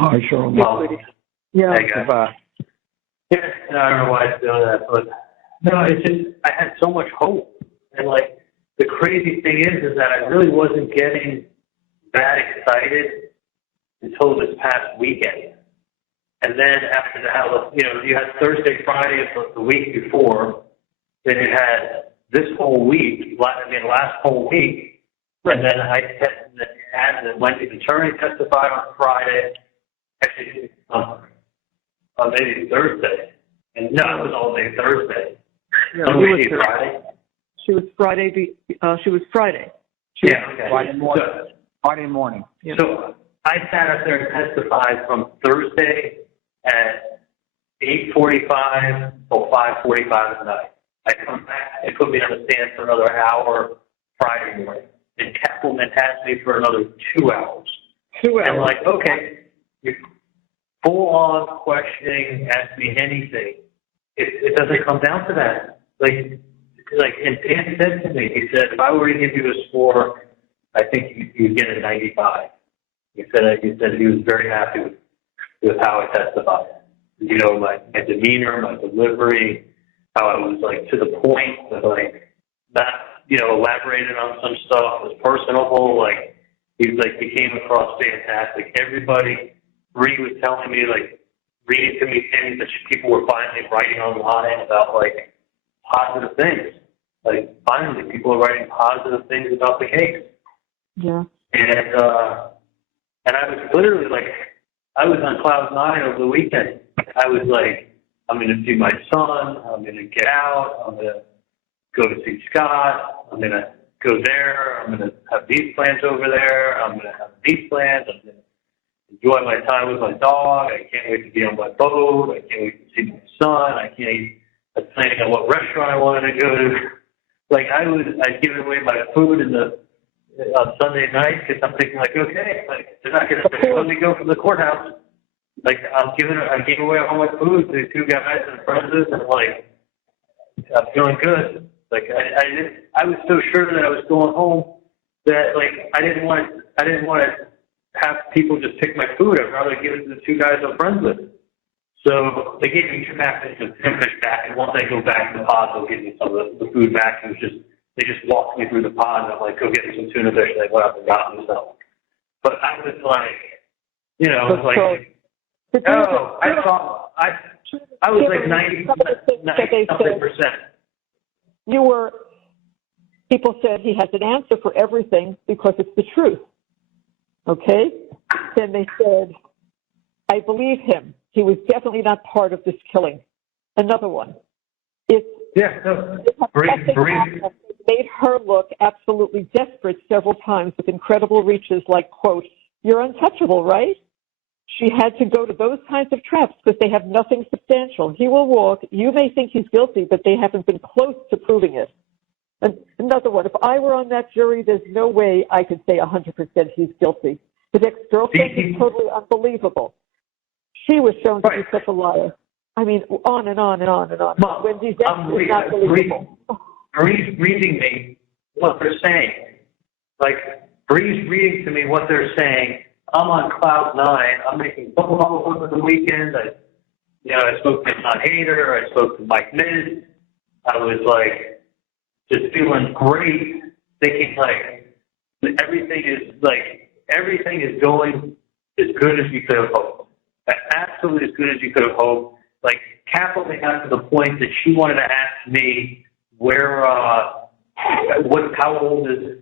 Hi, Sean. Well, Yeah. I guess. Yeah, I don't know why it's doing that, but no, it's just I had so much hope, and like the crazy thing is that I really wasn't getting that excited until this past weekend, and then after that, you had Thursday, Friday the week before, then you had this whole week, last whole week, and then I had the Wendy's attorney testified on Friday, actually maybe Thursday. And no, it was all day Thursday. Yeah, Friday? She was Friday. She was Friday. Yeah, okay. Friday morning. Yeah. So I sat up there and testified from Thursday at 8:45 till 5:45 at night. I come back, they put me on the stand for another hour Friday morning. And Kappelman has me for another 2 hours. 2 hours. And I'm like, okay, you're full-on questioning, ask me anything. It doesn't come down to that. Like, and Dan said to me, he said, if I were to give you a score, I think you'd get a 95. He said he was very happy with how I testified. You know, my demeanor, my delivery, how I was like to the point, but like not, elaborated on some stuff, was personable. Like he came across fantastic. Everybody, Bree was telling me, like, reading to me things that people were finally writing online about like positive things. Like finally, people are writing positive things about the case. Yeah. And I was literally like, I was on cloud nine over the weekend. I was like, I'm going to see my son. I'm going to get out. I'm going to go to see Scott. I'm going to go there. I'm going to have these plans over there. I'm going to have these plans. I'm going to enjoy my time with my dog. I can't wait to be on my boat. I can't wait to see my son. I'm planning on what restaurant I wanted to go to. Like I'd given away my food on Sunday night because I'm thinking like, okay, like they're not going to let me go from the courthouse. Like I gave away all my food to two guys and friends, and like I'm feeling good. Like I was so sure that I was going home that like I didn't want to have people just pick my food. I'd rather give it to the two guys I'm friends with. So they gave me 2 packages of fish back, and once I go back to the pod, they'll give me some of the food back. And they just walked me through the pod, and I'm like, go get me some tuna fish. And they went up and got me some. But I was like, I was like, I was like 90% People said he has an answer for everything because it's the truth. Okay? Then they said, I believe him. He was definitely not part of this killing. Another one. It made her look absolutely desperate several times with incredible reaches like, quote, you're untouchable, right? She had to go to those kinds of traps because they have nothing substantial. He will walk. You may think he's guilty, but they haven't been close to proving it. And another one. If I were on that jury, there's no way I could say 100% he's guilty. His ex-girlfriend is totally unbelievable. She was shown to be such a liar. I mean, on and on and on and on. Mom, Wendy's ex is not believable. Bree's reading me what they're saying. Like, Bree's reading to me what they're saying. I'm on cloud nine. I'm making phone calls over the weekend. I spoke to John Hader. I spoke to Mike Miz. I was like, just feeling great, thinking like everything is going as good as you could have hoped. Absolutely as good as you could have hoped. Like Kathleen got to the point that she wanted to ask me how old is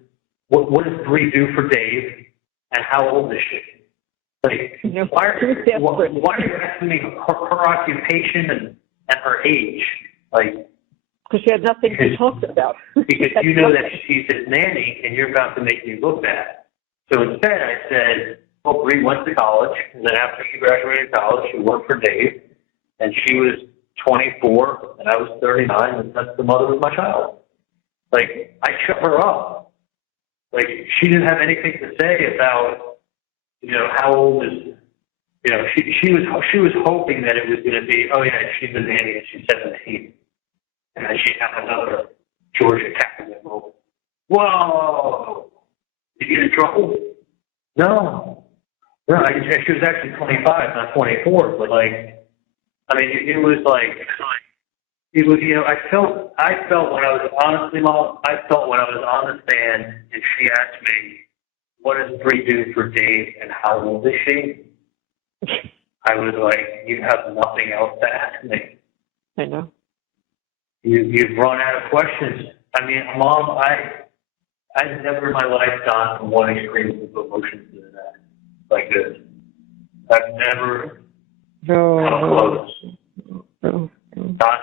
what does Bree do for Dave, and how old is she? Like why are you asking me her occupation and her age? Like because she had nothing to talk about. Because you know that she's his nanny, and you're about to make me look bad. So instead, I said, well, Bree went to college, and then after she graduated college, she worked for Dave, and she was 24, and I was 39, and that's the mother of my child. Like, I shut her up. Like, she didn't have anything to say about, how old is, she was hoping that it was going to be, oh, yeah, she's a nanny, and she's 17. And then she'd have another Georgia Catholic moment. Whoa! Did you get in trouble? No. No, she was actually 25, not 24. But like, I mean, it was like, it was, you know, I felt when I was honestly, Mom, I felt when I was on the stand and she asked me, "What does Bree do for Dave and how old is she?" I was like, "You have nothing else to ask me." I know. You've run out of questions. I mean, Mom, I've never in my life gone from one extreme of emotions to the next like this. I've never come close. No. Not.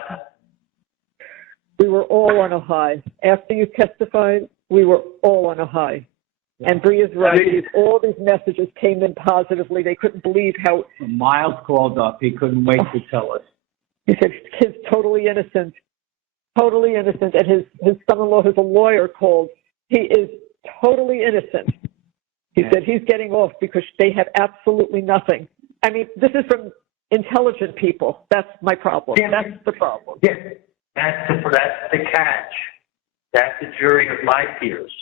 We were all on a high. After you testified, we were all on a high. And Bree is right. All these messages came in positively. They couldn't believe how... Miles called up. He couldn't wait to tell us. He said, "Kid's totally innocent. Totally innocent." And his son-in-law, who's a lawyer, called. He is totally innocent. He said he's getting off because they have absolutely nothing. I mean, this is from intelligent people. That's my problem. Yeah. That's the problem. Yeah. That's the catch. That's the jury of my peers.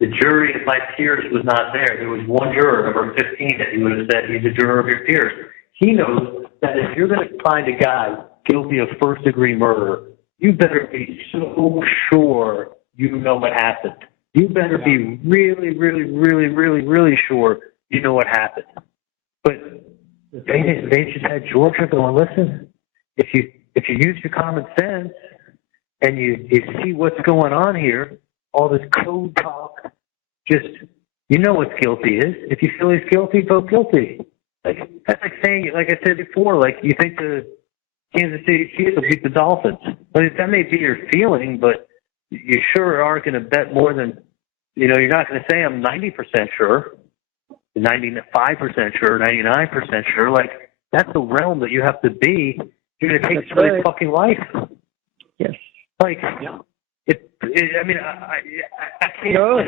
The jury of my peers was not there. There was one juror, number 15, that he would have said he's a juror of your peers. He knows that if you're going to find a guy guilty of first-degree murder, you better be so sure you know what happened. You better be really, really, really, really, really sure you know what happened. But they just had Georgia going, "Listen, if you use your common sense and you see what's going on here, all this code talk, just, you know what guilty is. If you feel he's guilty, vote guilty." Like, that's like saying, like I said before, like, you think the Kansas City Chiefs will beat the Dolphins. Like, that may be your feeling, but you sure aren't going to bet more than, you know, you're not going to say I'm 90% sure, 95% sure, 99% sure. Like, that's the realm that you have to be. You're going to take somebody's fucking life. Yes. Like, I mean, I can't. No.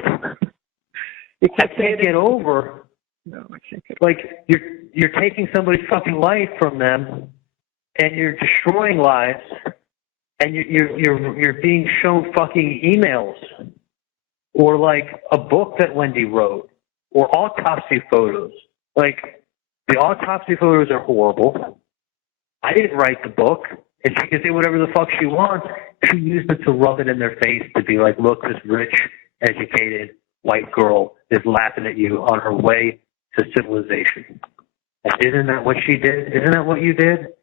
I can't get over. No, I can't get like you're taking somebody's fucking life from them, and you're destroying lives, and you're being shown fucking emails, or like a book that Wendy wrote, or autopsy photos. Like, the autopsy photos are horrible. I didn't write the book, and she can say whatever the fuck she wants. She used it to rub it in their face, to be like, "Look, this rich, educated white girl is laughing at you on her way to civilization." And isn't that what she did? Isn't that what you did?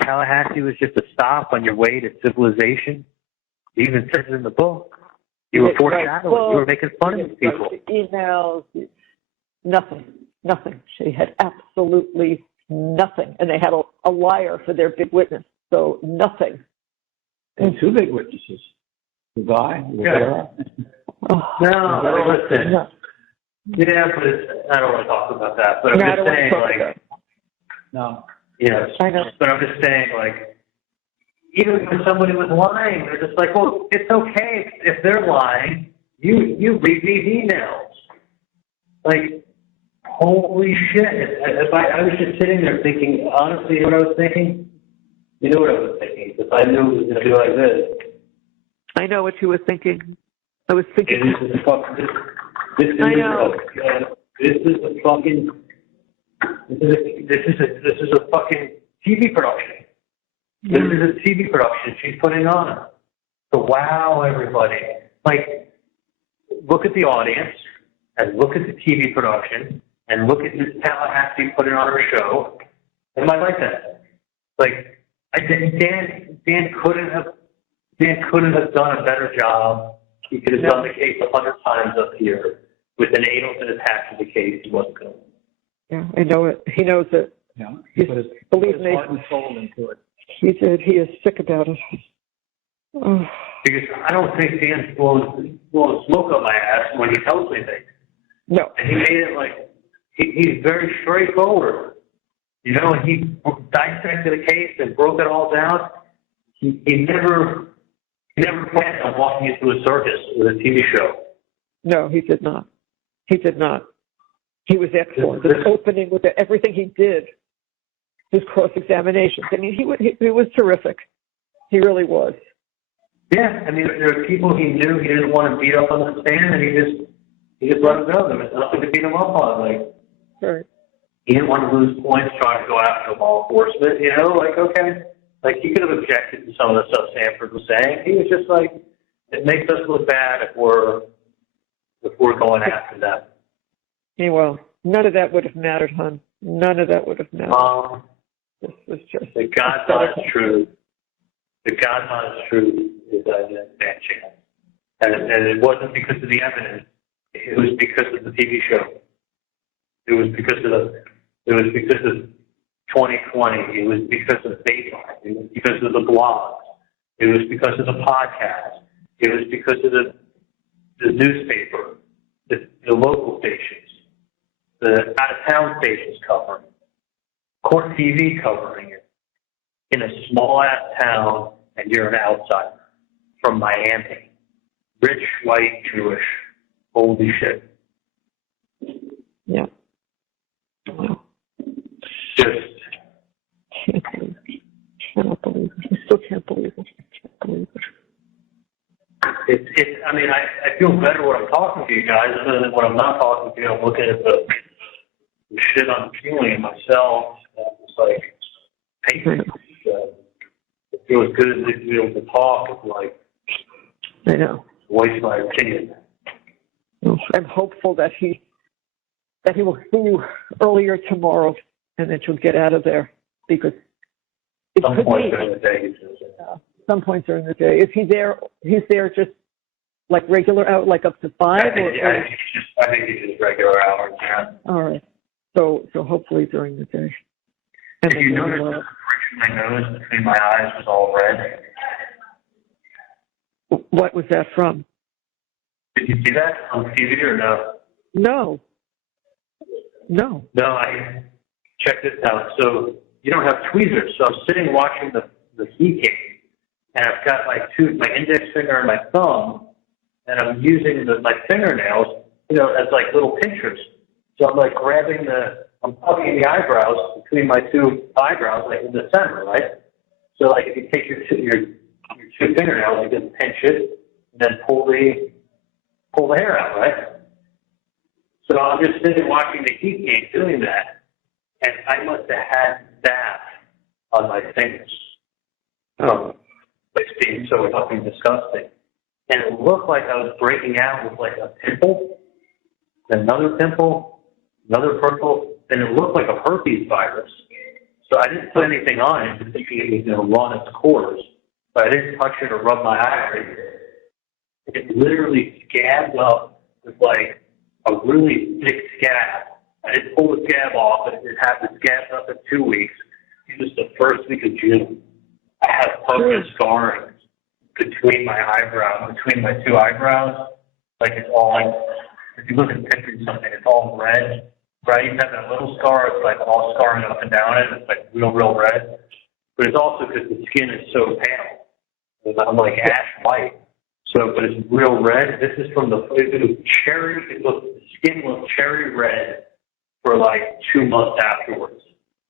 Tallahassee was just a stop on your way to civilization. You even said it in the book. You were foreshadowing. You were making fun of people. Emails, nothing. She had absolutely nothing. And they had a liar for their big witness. So nothing. And two big witnesses. The guy. Yeah. No, listen. No. Yeah, but I don't want to talk about that. But I'm just saying, like, no. Yes. I know. But I'm just saying, like, even when somebody was lying, they're just like, well, it's okay if they're lying. You read these emails. Like, holy shit. If I was just sitting there thinking, honestly, you know what I was thinking? You know what I was thinking, because I knew it was going to be like this. I know what you were thinking. I was thinking. This is a fucking. This is a fucking TV production. This is a TV production she's putting on to wow everybody. Like, look at the audience and look at the TV production and look at this Tallahassee putting on her show. Am I like that? Like, Dan couldn't have done a better job. He could have done the case 100 times up here. With an Adelson attached to the case, he wasn't going to. Yeah, I know it. He knows it. Yeah, he put his heart and soul into it. He did. He is sick about it. Oh. Because I don't think Dan blows smoke up my ass when he tells me things. No. And he made it like, he's very straightforward. You know, and he dissected the case and broke it all down. He never planned on walking into a circus with a TV show. No, he did not. He did not. He was excellent. His opening with everything he did, his cross-examinations. I mean, he was terrific. He really was. Yeah, I mean, there are people he knew he didn't want to beat up on the stand, and he just let them go. There was nothing to beat him up on. Like, Right. He didn't want to lose points trying to go after law enforcement, like, okay. Like, he could have objected to some of the stuff Sanford was saying. He was just like, it makes us look bad if we're going after them. Yeah, well, none of that would have mattered, hon. None of that would have mattered. This was just the God's honest truth. The God's honest truth is that I didn't stand a chance. And it wasn't because of the evidence. It was because of the TV show. It was because of 2020. It was because of Dateline. It was because of the blogs. It was because of the podcast. It was because of the newspaper, the local stations, the out-of-town stations covering it, court TV covering it, in a small-ass town, and you're an outsider from Miami. Rich, white, Jewish. Holy shit. Yeah. Wow. Just. Can't believe it. Cannot believe it. I still can't believe it. Can't believe it. I mean, I feel better when I'm talking to you guys, other than when I'm not talking to you. I'm looking at the shit I'm feeling in myself. It's like, hey, it feels good to be able to talk. It's like, I know. Voice my opinion. I'm hopeful that he will see you earlier tomorrow, and that you'll get out of there, because it Some could point be. during the day. Some point during the day. Is he there? He's there just like regular out, like up to 5? I think it's just regular hours. Yeah. All right. So hopefully during the day. And Did you notice that the bridge of my nose between my eyes was all red? What was that from? Did you see that on TV or no? No. No, I checked this out. So you don't have tweezers. So I'm sitting watching the Heat game, and I've got my index finger and my thumb, and I'm using my fingernails, as like little pinchers. So I'm like I'm plugging the eyebrows between my two eyebrows, like in the center, right? So like if you take your two fingernails, you can pinch it, and then pull the hair out, right? So I'm just sitting watching the Heat game doing that, and I must have had that on my fingers. It's being so fucking disgusting. And it looked like I was breaking out with like a pimple, another pimple, another purple, and it looked like a herpes virus. So I didn't put anything on it, just thinking it was going to run its course. But I didn't touch it or rub my eye or anything. It literally scabbed up with like a really thick scab. I didn't pull the scab off, but it had the scab up in 2 weeks. It was the first week of June. I had permanent scarring between my two eyebrows. Like it's all, if you look at pictures of something, it's all red. Right? You have that little scar, it's like all scarring up and down it. It's like real red. But it's also because the skin is so pale. I'm like ash white. So, but it's real red. This is from the cherry. The skin looked cherry red for like 2 months afterwards.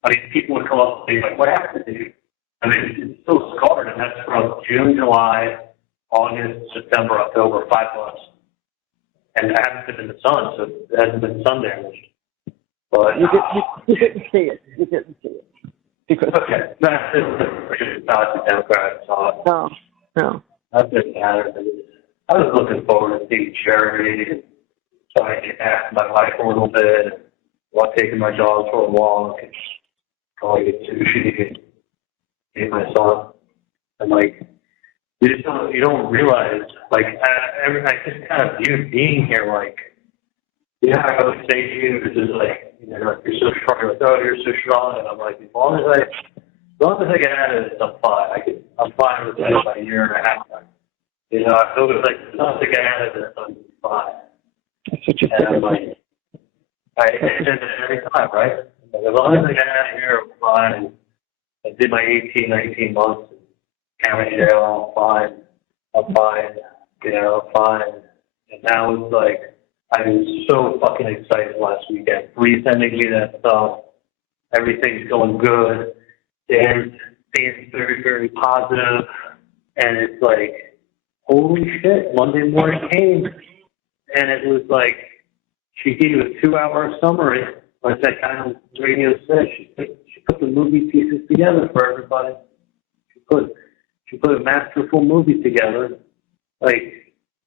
I mean, people would come up and be like, "What happened to you?" I mean, it's still scarred, and that's from June, July, August, September, October, 5 months. And I haven't been in the sun, so it hasn't been sun damage. But you didn't see it. You didn't see it. Because okay, that's not the Democrat saw it. No. That didn't matter. I was looking forward to seeing Jerry and trying to get back to my life a little bit, while taking my dogs for a walk, and going to get sushi and my son. And like, you don't realize, like, I just kind of view being here like, I go say to you, this is like, you're so strong. You're like, oh, you're so strong. And I'm like, as long as I get out of this, I'm fine. I'm fine with it about a year and a half. I feel like as long as I get out of this, I'm fine. That's what you and I'm like, I did it every time, right? Like, as long as I get out of here, I'm fine. And I did my 18, 19 months in county jail. I'm fine. I'm fine. And now it's like, I was so fucking excited last weekend. Bree sending me that stuff. Everything's going good. Dan's being very, very positive. And it's like, holy shit, Monday morning came. And it was like, she gave a 2-hour summary like that guy on the radio said, she put the movie pieces together for everybody. She put a masterful movie together. Like,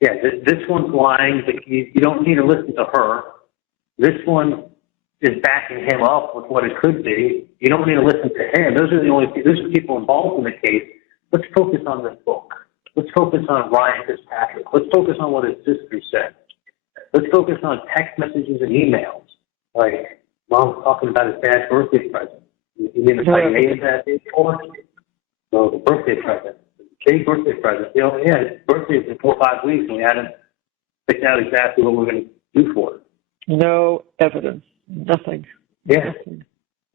yeah, this one's lying, but you don't need to listen to her. This one is backing him up with what it could be. You don't need to listen to him. Those are people involved in the case. Let's focus on this book. Let's focus on Ryan Fitzpatrick. Let's focus on what his sister said. Let's focus on text messages and emails. Like, Mom's talking about his dad's birthday present. You mean the like made that day for? So the birthday present. The big birthday present. You know, yeah, his birthday is in 4 or 5 weeks, and we hadn't picked out exactly what we're going to do for it. No evidence. Nothing. Yeah. Nothing.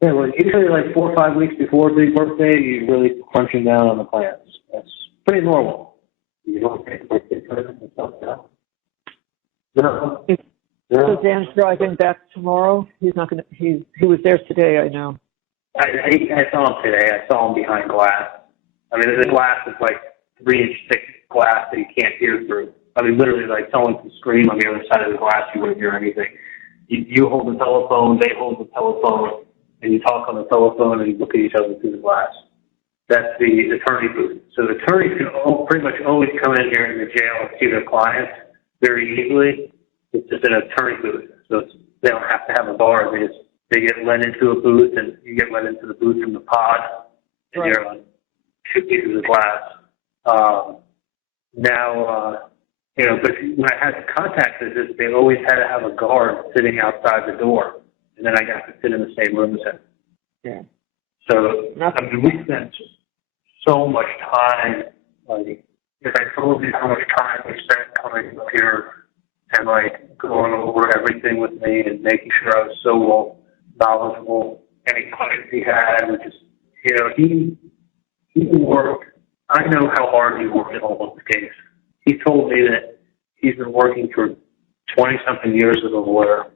Yeah, well, usually like 4 or 5 weeks before a big birthday, you're really crunching down on the plans. That's pretty normal. You don't take a birthday present and stuff now. No. So Dan's driving back tomorrow. He's not going to. He was there today. I know. I saw him today. I saw him behind glass. I mean, the glass is like 3-inch thick glass that you can't hear through. I mean, literally, like someone can scream on the other side of the glass, you wouldn't hear anything. You hold the telephone, they hold the telephone, and you talk on the telephone, and you look at each other through the glass. That's the attorney booth. So the attorneys can pretty much always come in here in the jail and see their clients very easily. It's just an attorney booth, so they don't have to have a bar. They get led into a booth, and you get led into the booth from the pod, and you're on 2 pieces of glass. You know, but when I had the contact visits, they always had to have a guard sitting outside the door, and then I got to sit in the same room as him. Yeah. So, I mean, we spent so much time, like, if I told you how much time we spent coming up here and, like, going over everything with me and making sure I was so well knowledgeable, any questions he had, which is, you know, he worked. I know how hard he worked in all of this case. He told me that he's been working for 20-something years as a lawyer,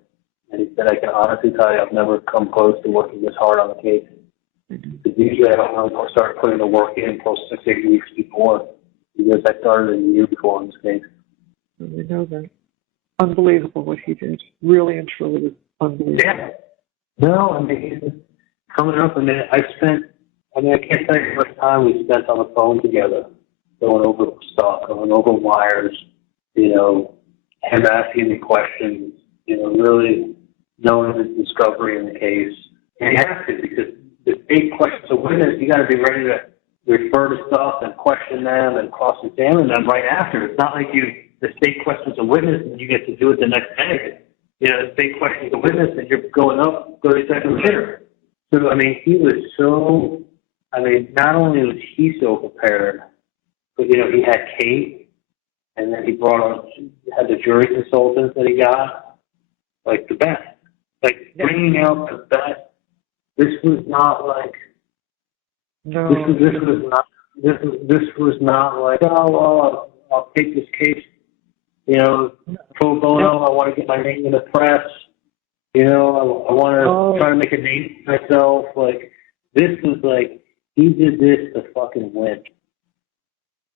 and he said, I can honestly tell you I've never come close to working this hard on a case. Because usually I don't really start putting the work in until 6-8 weeks before, because I started a year before on this case. I know that. Unbelievable what he did. Really and truly unbelievable. Yeah. No, I mean, coming up, I can't tell you how much time we spent on the phone together, going over stuff, going over wires, you know, him asking me questions, you know, really knowing his discovery in the case. And you have to, because the big questions of witness, you got to be ready to refer to stuff and question them and cross-examine them right after. It's not like the state questions a witness and you get to do it the next day. You know, the state questions a witness and you're going up 30 seconds later. So, I mean, he was so, not only was he so prepared, but, you know, he had Kate, and then he had the jury consultants that he got, like the best. Like, bringing out the best. This was not like, no. This was not like, oh, well, I'll take this case, you know, pro bono. I want to get my name in the press. You know, I want to try to make a name for myself. Like, this was like, he did this to fucking win.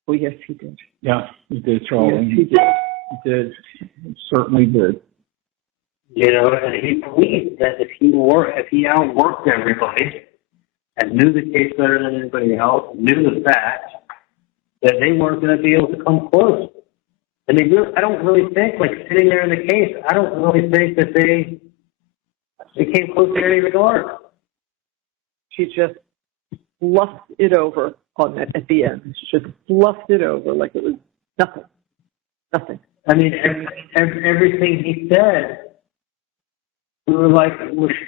Oh, yes, he did. Yeah, he did, Charlie. Yes, he did. He did. He certainly did. You know, and he believed that if he outworked everybody and knew the case better than anybody else, knew the facts, that they weren't going to be able to come close. And I don't really think, like, sitting there in the case, I don't really think that they came close to any regard. She just fluffed it over on that at the end. She just fluffed it over like it was nothing. Nothing. I mean, everything he said, we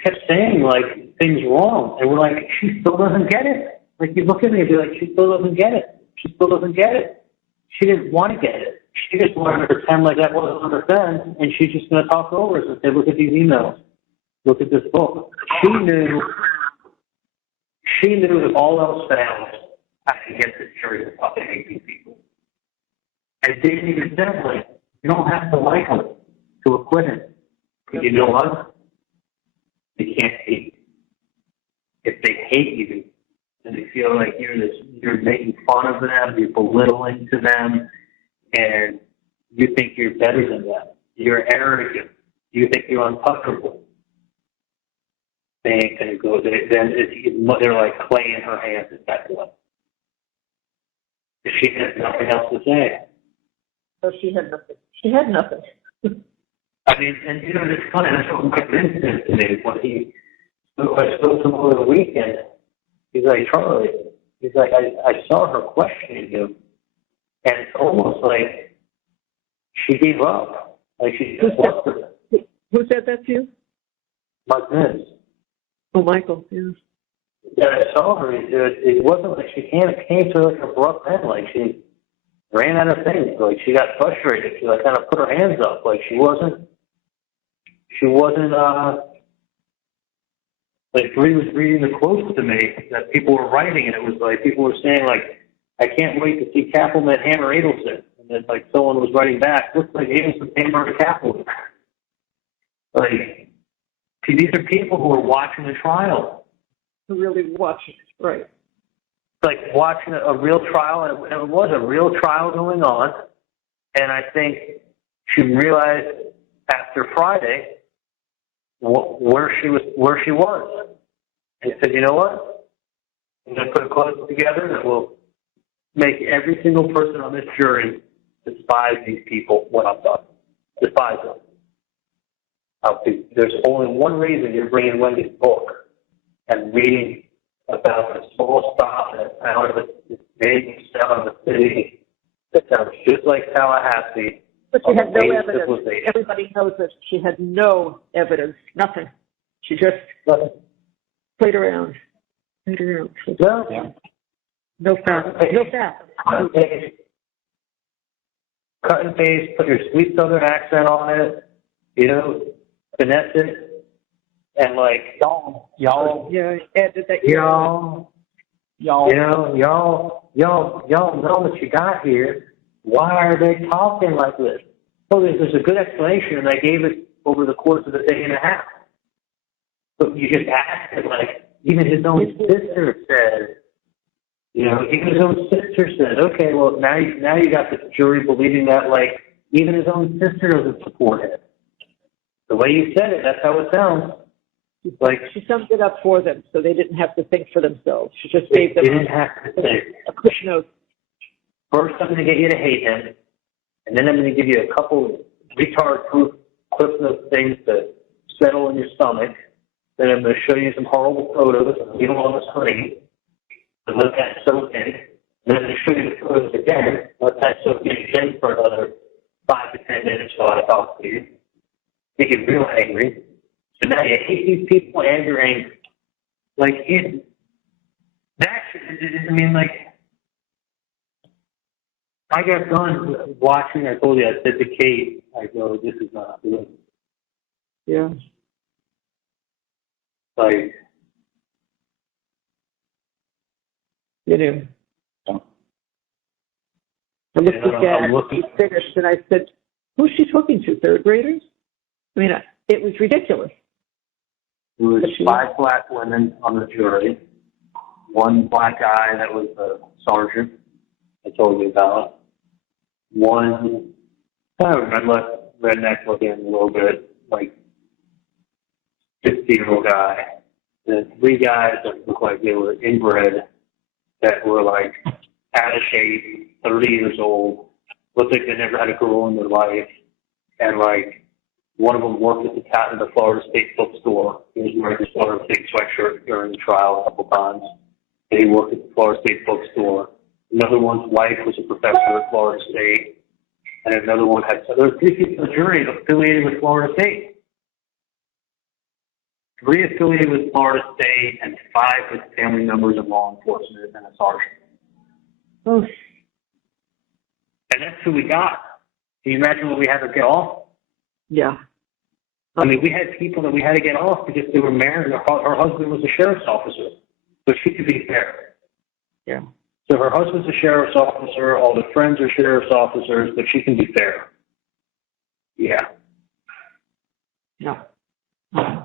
kept saying, like, things wrong. And we're like, she still doesn't get it. Like, you look at me and be like, she still doesn't get it. She still doesn't get it. She didn't want to get it. She just wanted to pretend like that wasn't her defense, and she's just going to talk over us and say, look at these emails. Look at this book. She knew if all else failed, I could get this jury to fucking hate these people. And David even said, like, you don't have to like him to acquit him. But you know what? They can't hate. If they hate you, and they feel like you're making fun of them, you're belittling to them, and you think you're better than them, you're arrogant, you think you're untouchable, they ain't gonna go. They're like claying her hands at that point. She has nothing else to say. So she had nothing. She had nothing. I mean, and you know, it's funny. That's what Mike Vincent said to me when I spoke to him over the weekend. He's like, Charlie. He's like, I saw her questioning you, and it's almost like she gave up. Like she just flustered. Who said that to you? Mike Vince. Oh, Michael. Yeah. Yeah, I saw her. It wasn't like she came to like an abrupt end. Like she ran out of things. Like she got frustrated. She like kind of put her hands up. Like she wasn't. Like Bree was reading the quotes to me that people were writing, and it was like people were saying like, "I can't wait to see Kappelman hammer Adelson," and then like someone was writing back, "Looks like Adelson hammered Kappelman." Like, see, these are people who are watching the trial. Who really watching it, right? Like watching a real trial, and it was a real trial going on, and I think she realized after Friday where she was, and said, "You know what? I'm going to put a quote together that will make every single person on this jury despise these people when I'm done. Despise them. There's only one reason you're bringing Wendy's book and reading about the small stop and out of the big sound of the city that sounds just like Tallahassee." But she had no evidence. Civilization. Everybody knows that she had no evidence, nothing. She just played around. Well, yeah. No fact. No fact. Cut and paste, put your sweet southern accent on it, you know, finesse it, and like, y'all, Yeah, added that. y'all, you know, y'all know what you got here. Why are they talking like this? Well, there's a good explanation, and I gave it over the course of a day and a half. But you just asked it like, even his own sister said, you know, even his own sister said, okay, well, now you got the jury believing that, like, even his own sister doesn't support him. The way you said it, that's how it sounds. Like, she summed it up for them, so they didn't have to think for themselves. She just gave them a quick note. First, I'm going to get you to hate him, and then I'm going to give you a couple retard-proof cliff note things to settle in your stomach. Then I'm going to show you some horrible photos of you on the screen. And let that soak in. And then I'm going to show you the photos again. Let that soak in again for another 5 to 10 minutes while I talk to you. Make you real angry. So now you hate these people and you're angry. Like, I mean, like, I got done watching. I told you, I said to Kate, I go, this is not good. Yeah. Like, you know. I looked at that, she finished, and I said, who's she talking to, third graders? I mean, it was ridiculous. There was 5 black women on the jury, 1 black guy that was the sergeant I told you about, 1 kind of redneck looking a little bit, like 50-year-old guy, and 3 guys that looked like they were inbred, that were like out of shape, 30 years old, looked like they never had a girl in their life, and like one of them worked at the Florida State bookstore. He was wearing his Florida State sweatshirt during the trial a couple times, and he worked at the Florida State bookstore. Another one's wife was a professor at Florida State, and another one had, so there were 3 people in the jury affiliated with Florida State. 3 affiliated with Florida State, and 5 with family members of law enforcement and a sergeant. Oh. And that's who we got. Can you imagine what we had to get off? Yeah. I mean, we had people that we had to get off because they were married. Her husband was a sheriff's officer, so she could be fair. Yeah. So her husband's a sheriff's officer, all the friends are sheriff's officers, but she can be fair. Yeah. Yeah. I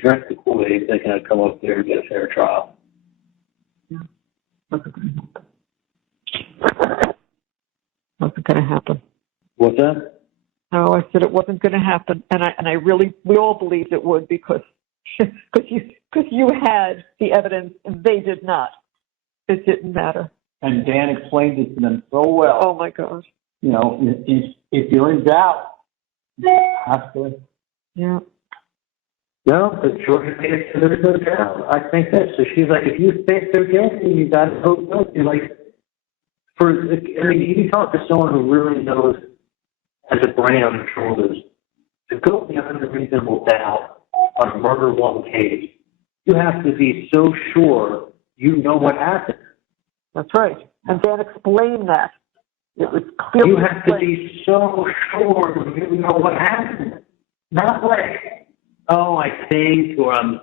drank the Kool-Aid thinking I'd come up there and get a fair trial. Yeah. Wasn't going to happen. What's that? No, I said it wasn't going to happen, and we all believed it would because Because you had the evidence and they did not. It didn't matter. And Dan explained it to them so well. Oh, my gosh. You know, if you're in doubt, you have to. Yeah. No, the Georgia case, there's no doubt. I think that. So she's like, if you think they're guilty, you got to vote guilty. Like, you talk to someone who really knows, has a brain on their shoulders, to go beyond a reasonable doubt on a murder one case, you have to be so sure you know what happened. That's right. And Dan explained that. It was clearly you have to be so sure you know what happened. Not like, oh, I think, or I'm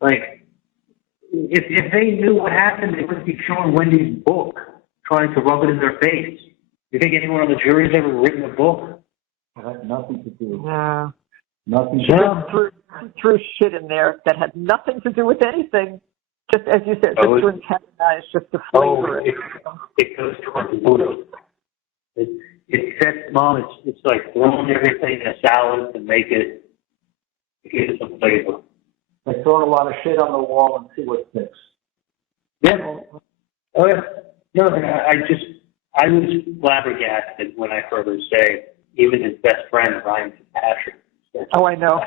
like, if they knew what happened, they wouldn't be showing Wendy's book, trying to rub it in their face. You think anyone on the jury's ever written a book? It had nothing to do. Yeah. Nothing to do. Threw shit in there that had nothing to do with anything. Just as you said, just to antagonize, just to flavor it. It goes towards voodoo. It sets, Mom, it's like throwing everything in a salad to make it, to give it some flavor. Like throwing a lot of shit on the wall and see what sticks. Yeah. Oh, yeah. No, I was flabbergasted when I heard her say, even his best friend, Ryan Fitzpatrick. Oh, I know.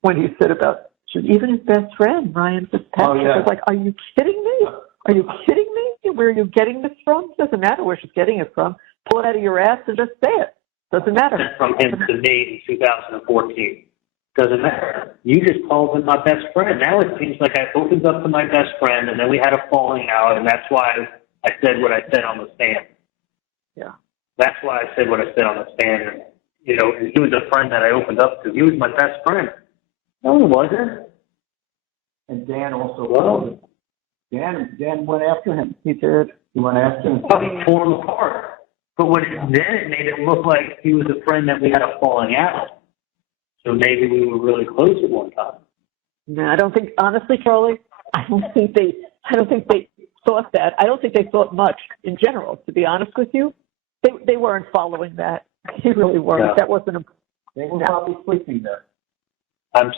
When he said about, even his best friend, Ryan Fitzpatrick, I was like, are you kidding me? Are you kidding me? Where are you getting this from? Doesn't matter where she's getting it from. Pull it out of your ass and just say it. Doesn't matter. From him to me in 2014. Doesn't matter. You just called him my best friend. Now it seems like I opened up to my best friend, and then we had a falling out, and that's why I said what I said on the stand. Yeah. That's why I said what I said on the stand. And, you know, and he was a friend that I opened up to. He was my best friend. No, he wasn't. And Dan also was. Dan went after him. He did. He went after him. Oh, he tore him apart. But then it made it look like he was a friend that we had a falling out. So maybe we were really close at one time. No, I don't think, honestly, Charlie, I don't think they thought that. I don't think they thought much in general, to be honest with you. They weren't following that. They really weren't. No. That wasn't They were probably sleeping there. I'm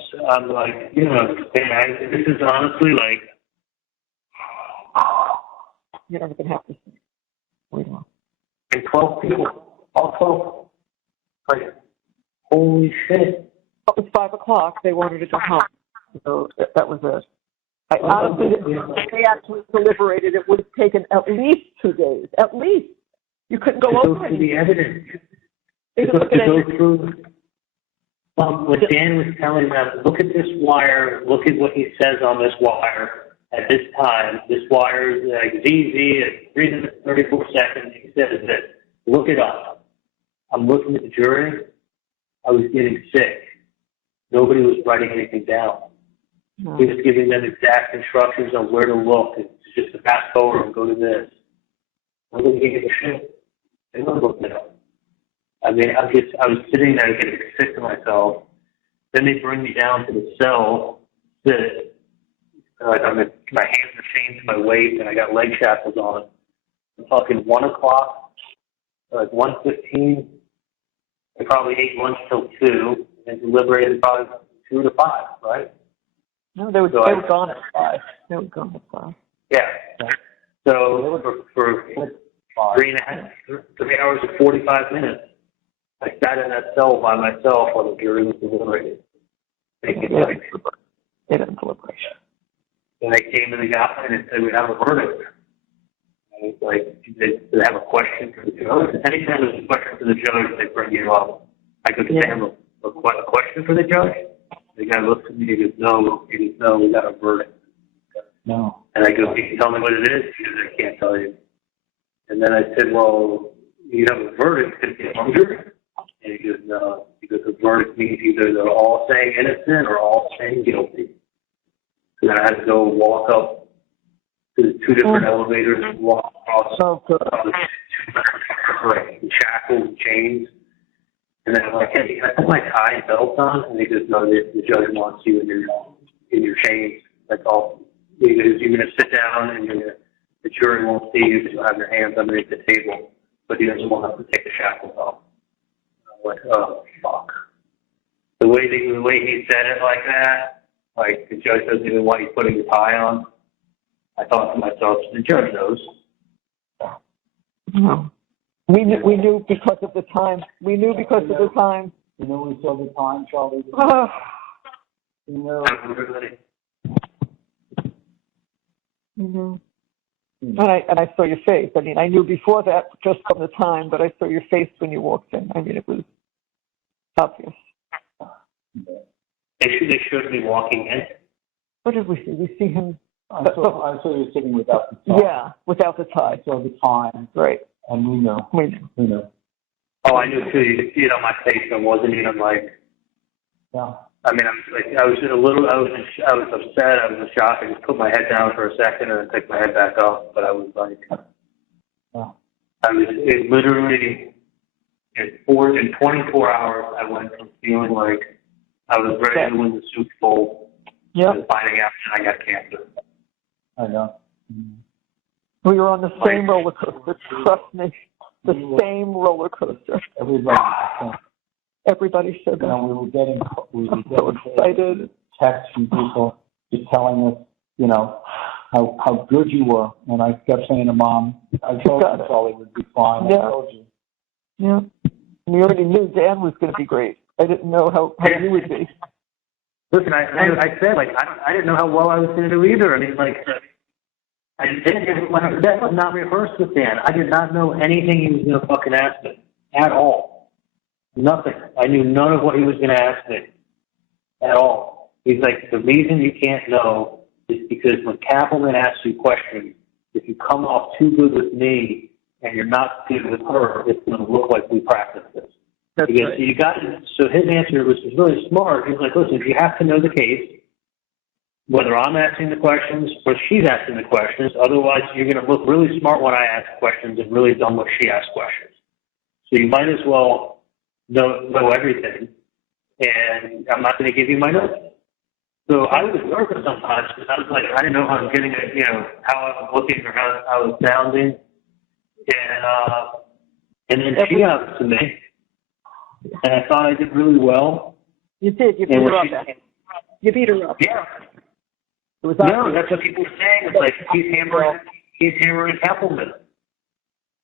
like, you know, this is honestly like, you don't even have to say. We know. And 12 people, also, like, holy shit. It was 5 o'clock. They wanted to go home. So that was it. Honestly, if they actually deliberated, it would have taken at least 2 days. At least. You couldn't go over it. The evidence. They to look at go through what Dan was telling them, look at this wire, look at what he says on this wire at this time. This wire is like ZZ at 3 minutes 34 seconds. He says that, look it up. I'm looking at the jury. I was getting sick. Nobody was writing anything down. No. He was giving them exact instructions on where to look. It's just to fast forward and go to this. Nobody gave a shit. They weren't looking it up. I mean, I was sitting there getting sick to myself. Then they bring me down to the cell, sit. Like my hands are chained to my waist, and I got leg shackles on. I'm talking 1 o'clock, like 1:15. I probably ate lunch till 2, and deliberated probably 2 to 5, right? No, they were gone at 5. They were gone at 5. Yeah. So for 3 hours and 45 minutes, I sat in that cell by myself while the jury was deliberating. They didn't deliberate. And they came to the guy and said, we have a verdict. And it's like, they have a question for the judge. Anytime there's a question for the judge, they bring you up. I go, they have a question for the judge? The guy looks at me and goes, no. He goes, no, we got a verdict. No. And I go, can you tell me what it is? He goes, I can't tell you. And then I said, well, you have a verdict. Could it be under? And he goes, no. He goes, the verdict means either they're all saying innocent or all saying guilty. So then I had to go walk up to the 2 different elevators and walk across shackles and chains. And then I'm like, hey, can I put my tie and belt on? And he goes, no, the judge wants you in your chains. That's all. He goes, you're going to sit down and the jury won't see you because you'll have your hands underneath the table. But he doesn't want us to take the shackles off. I'm like, oh, fuck. The way he said it like that, like the judge doesn't even want you putting the tie on. I thought to myself, the judge knows. No. We knew because of the time. We knew because of the time. You know, we saw the time, Charlie. You know. And I saw your face. I mean, I knew before that just from the time, but I saw your face when you walked in. I mean, it was obvious. They showed me walking in. What did we see? We see him. I saw you sitting without the tie. Yeah, without the tie. I saw the time. Right. And we know. We knew. We know. Oh, I knew too. You could see it on my face. I wasn't even like. Yeah. I mean, I was upset. I was in shock. I just put my head down for a second and then picked my head back up. But I was like, it literally, in 24 hours, I went from feeling like I was ready to win the Super Bowl to finding out that I got cancer. I know. We were on the same roller coaster. Trust me, the same roller coaster. Everybody said that. You know, we were getting so excited. Texts from people just telling us, you know, how good you were. And I kept saying to Mom, I told you Charlie would be fine. Yeah. I told you. Yeah. We already knew Dan was going to be great. I didn't know how you would be. Listen, I said, like, I didn't know how well I was going to do either. I mean, like, that was not rehearsed with Dan. I did not know anything he was going to fucking ask me at all. Nothing. I knew none of what he was going to ask me at all. He's like, the reason you can't know is because when Kappelman asks you questions, if you come off too good with me and you're not good with her, it's going to look like we practiced this. That's because right. you got it. So his answer was really smart. He's like, listen, you have to know the case, whether I'm asking the questions or she's asking the questions. Otherwise, you're going to look really smart when I ask questions and really dumb when she asks questions. So you might as well know everything, and I'm not going to give you my notes. So I was nervous sometimes because I was like, I didn't know how I was getting it, you know, how I was looking or how I was sounding, and then she got to me, and I thought I did really well. You did. You beat her up. You beat her up. Yeah. It was no, that's what people were saying. It's like he's hammering Kappelman.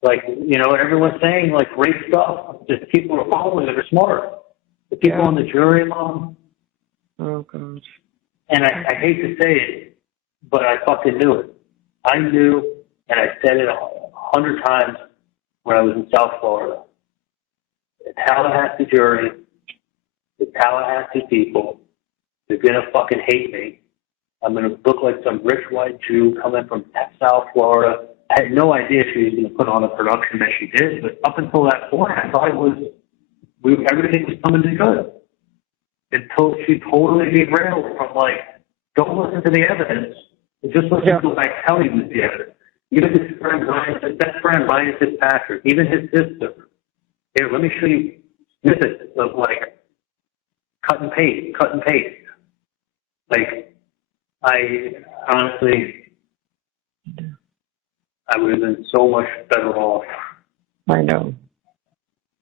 Like, you know, everyone's saying, like, great stuff. Just people are following it are smart. The people on the jury, Mom. Oh, God. And I hate to say it, but I fucking knew it. I knew, and I said it 100 times when I was in South Florida. The Tallahassee jury, the Tallahassee people, they're going to fucking hate me. I'm going to look like some rich white Jew coming from South Florida. I had no idea she was going to put on the production that she did, but up until that point, I thought everything was coming together. Until she totally derailed from, like, don't listen to the evidence. Just listen to what I tell you is the evidence. Even his friend, his best friend, Ryan Fitzpatrick, even his sister. Here, let me show you snippets of, like, cut and paste. Like, I honestly, I would have been so much better off. I know.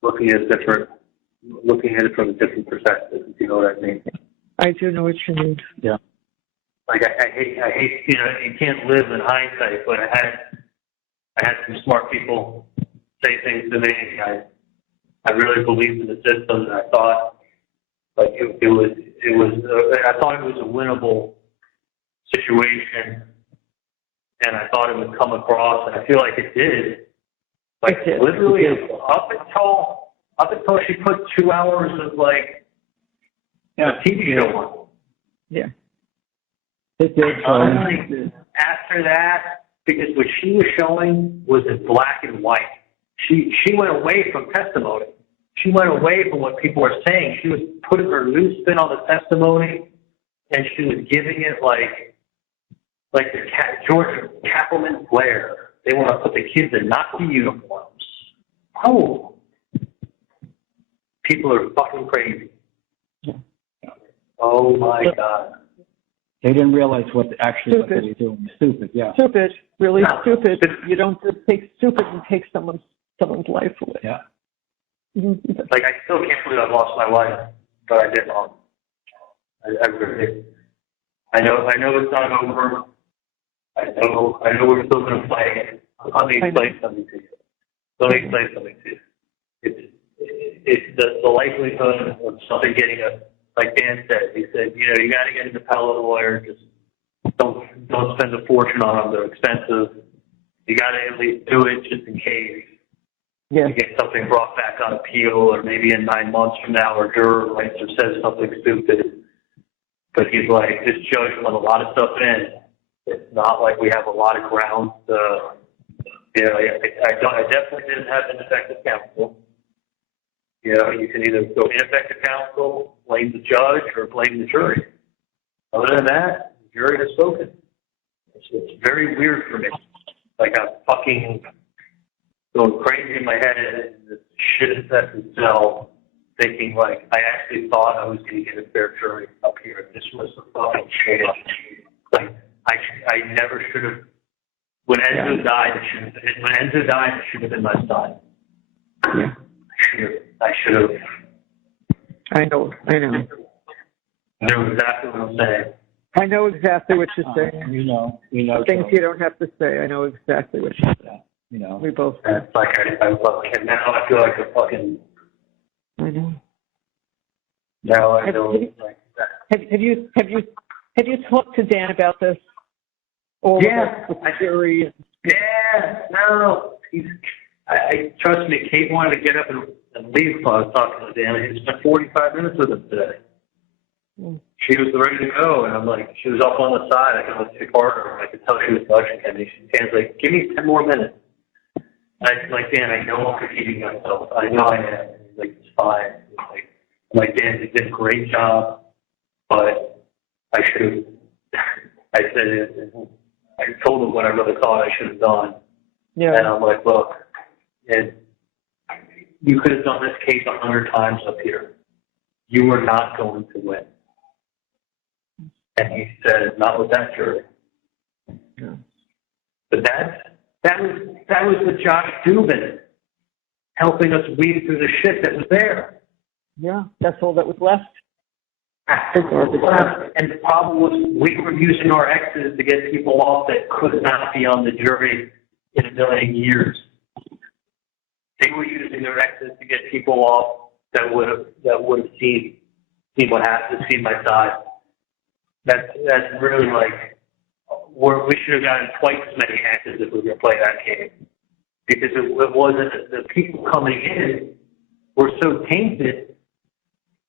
Looking at it from a different perspective, if you know what I mean. I do know what you mean. Yeah. Like I hate, you know, you can't live in hindsight, but I had some smart people say things to me. I really believed in the system, and I thought, like, it was. I thought it was a winnable situation, and I thought it would come across, and I feel like it did. Like, literally, up until she put 2 hours of, like, you know, TV show on. Yeah. It did. Honestly, after that, because what she was showing was in black and white. She went away from testimony. She went away from what people were saying. She was putting her new spin on the testimony, and she was giving it like the George Kappelman flair. They want to put the kids in Nazi uniforms. Oh, people are fucking crazy. Oh my God. They didn't realize what they were doing. Stupid, yeah. Stupid, really stupid. You don't just take stupid and take someone's life away. Yeah. Mm-hmm. Like, I still can't believe I lost my wife. but I did wrong. I really, I know it's not over. I know we're still going to play. Let me explain something to you. It's the likelihood of something getting like Dan said. He said, you got to get an appellate lawyer. Just don't spend a fortune on them. They're expensive. You got to at least do it just in case. Yes. You get something brought back on appeal, or maybe in 9 months from now, or juror writes or says something stupid. But he's like, this judge let a lot of stuff in. It's not like we have a lot of grounds to, I definitely didn't have ineffective counsel. You can either go ineffective counsel, blame the judge, or blame the jury. Other than that, the jury has spoken. It's very weird for me. Like I'm fucking going crazy in my head and this shit is at the cell, thinking like I actually thought I was going to get a fair jury up here. This was the fucking shit. Like I never should have. When Enzo died, it should have been my son. Yeah. I should have. I know. I know exactly what I'm saying. I know exactly what you're saying. We know. Things you don't have to say. I know exactly what you're saying. We both. It's like and now I feel like a fucking. I know. Now I know. Have you talked to Dan about this? Yeah, with the jury. Yeah, no. I trust me. Kate wanted to get up and leave while I was talking to Dan. He spent 45 minutes with him today. She was ready to go, and I'm like, she was up on the side. I could take her. I could tell she was touching him. Dan's like, give me 10 more minutes. And I was like, Dan, I know I'm repeating myself. I know I am. And he's like, it's fine. I'm like, Dan, you did a great job, but I should have. I said it. I told him what I really thought I should have done. Yeah. And I'm like, look, you could have done this case 100 times up here. You were not going to win. And he said, not with that jury. Yeah. But that was with Josh Dubin helping us weed through the shit that was there. Yeah, that's all that was left. And the problem was we were using our exes to get people off that could not be on the jury in a million years. They were using their exes to get people off that would have seen what happened, seen my side. That's really like we should have gotten twice as many exes if we were going to play that game, because it wasn't the people coming in were so tainted.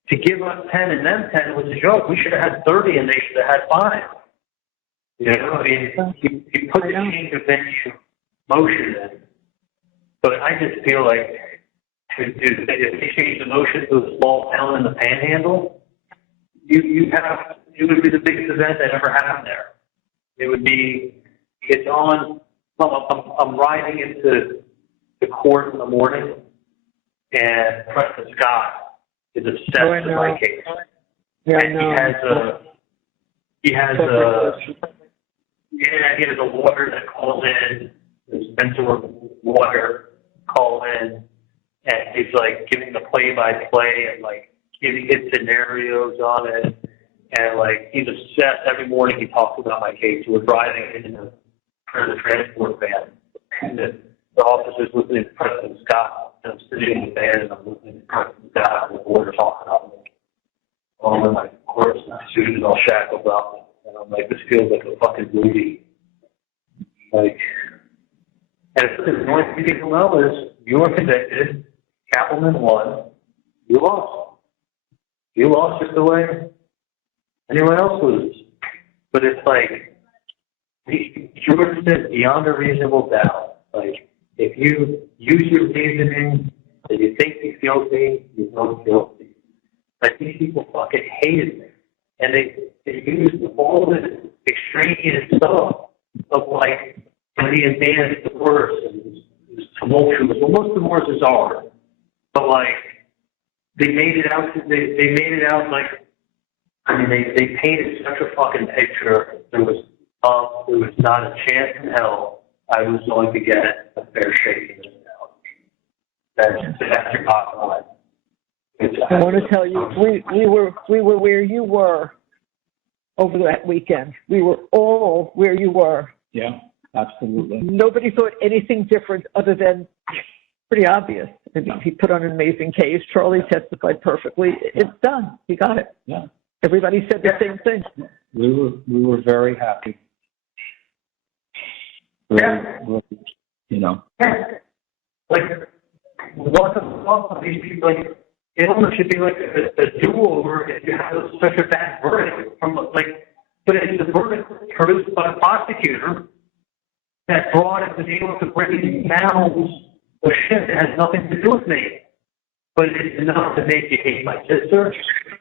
To give us 10 and them 10 was a joke. We should have had 30 and they should have had 5. I mean, you put the change of venue motion in. But I just feel like if they change the motion to a small town in the Panhandle, it would be the biggest event that ever happened there. It would be, it's on, I'm riding into the court in the morning, and Preston Scott is obsessed with my case. Yeah, and he has a lawyer that calls in, his mentor lawyer call in, and he's like giving the play-by-play and like giving his scenarios on it, and like he's obsessed. Every morning he talks about my case. We're driving in the transport van, and the officer's listening to Preston Scott, and I'm sitting in the van and I'm listening to Preston Scott and the lawyer talking about me. And my course, my suit is all shackled up, and I'm like, this feels like a fucking movie. Like, and the only thing people know is you were convicted, Kappelman won, you lost. You lost just the way anyone else loses. But it's like, George said beyond a reasonable doubt. Like, if you use your reasoning and you think you're guilty, you're not guilty. Like, these people fucking hated me. And they used all this extraneous stuff of like, when he advanced the worst and it was tumultuous. Well, most of the worst is ours. But like, they made it out like, I mean, they painted such a fucking picture. There was not a chance in hell I was going to get a fair shake in this town. That's your bottom line. I want to tell you, we were where you were over that weekend. We were all where you were. Yeah, absolutely. Nobody thought anything different other than pretty obvious. I mean, he put on an amazing case. Charlie testified perfectly. It's done. He got it. Yeah. Everybody said the same thing. We were very happy. Really, you know. Like, what the fuck? These people, like, it almost should be like a do-over if you have such a bad verdict from, like, but it's a verdict produced by a prosecutor that brought it was able to bring down the shit that has nothing to do with me. But it's enough to make you hate my sister.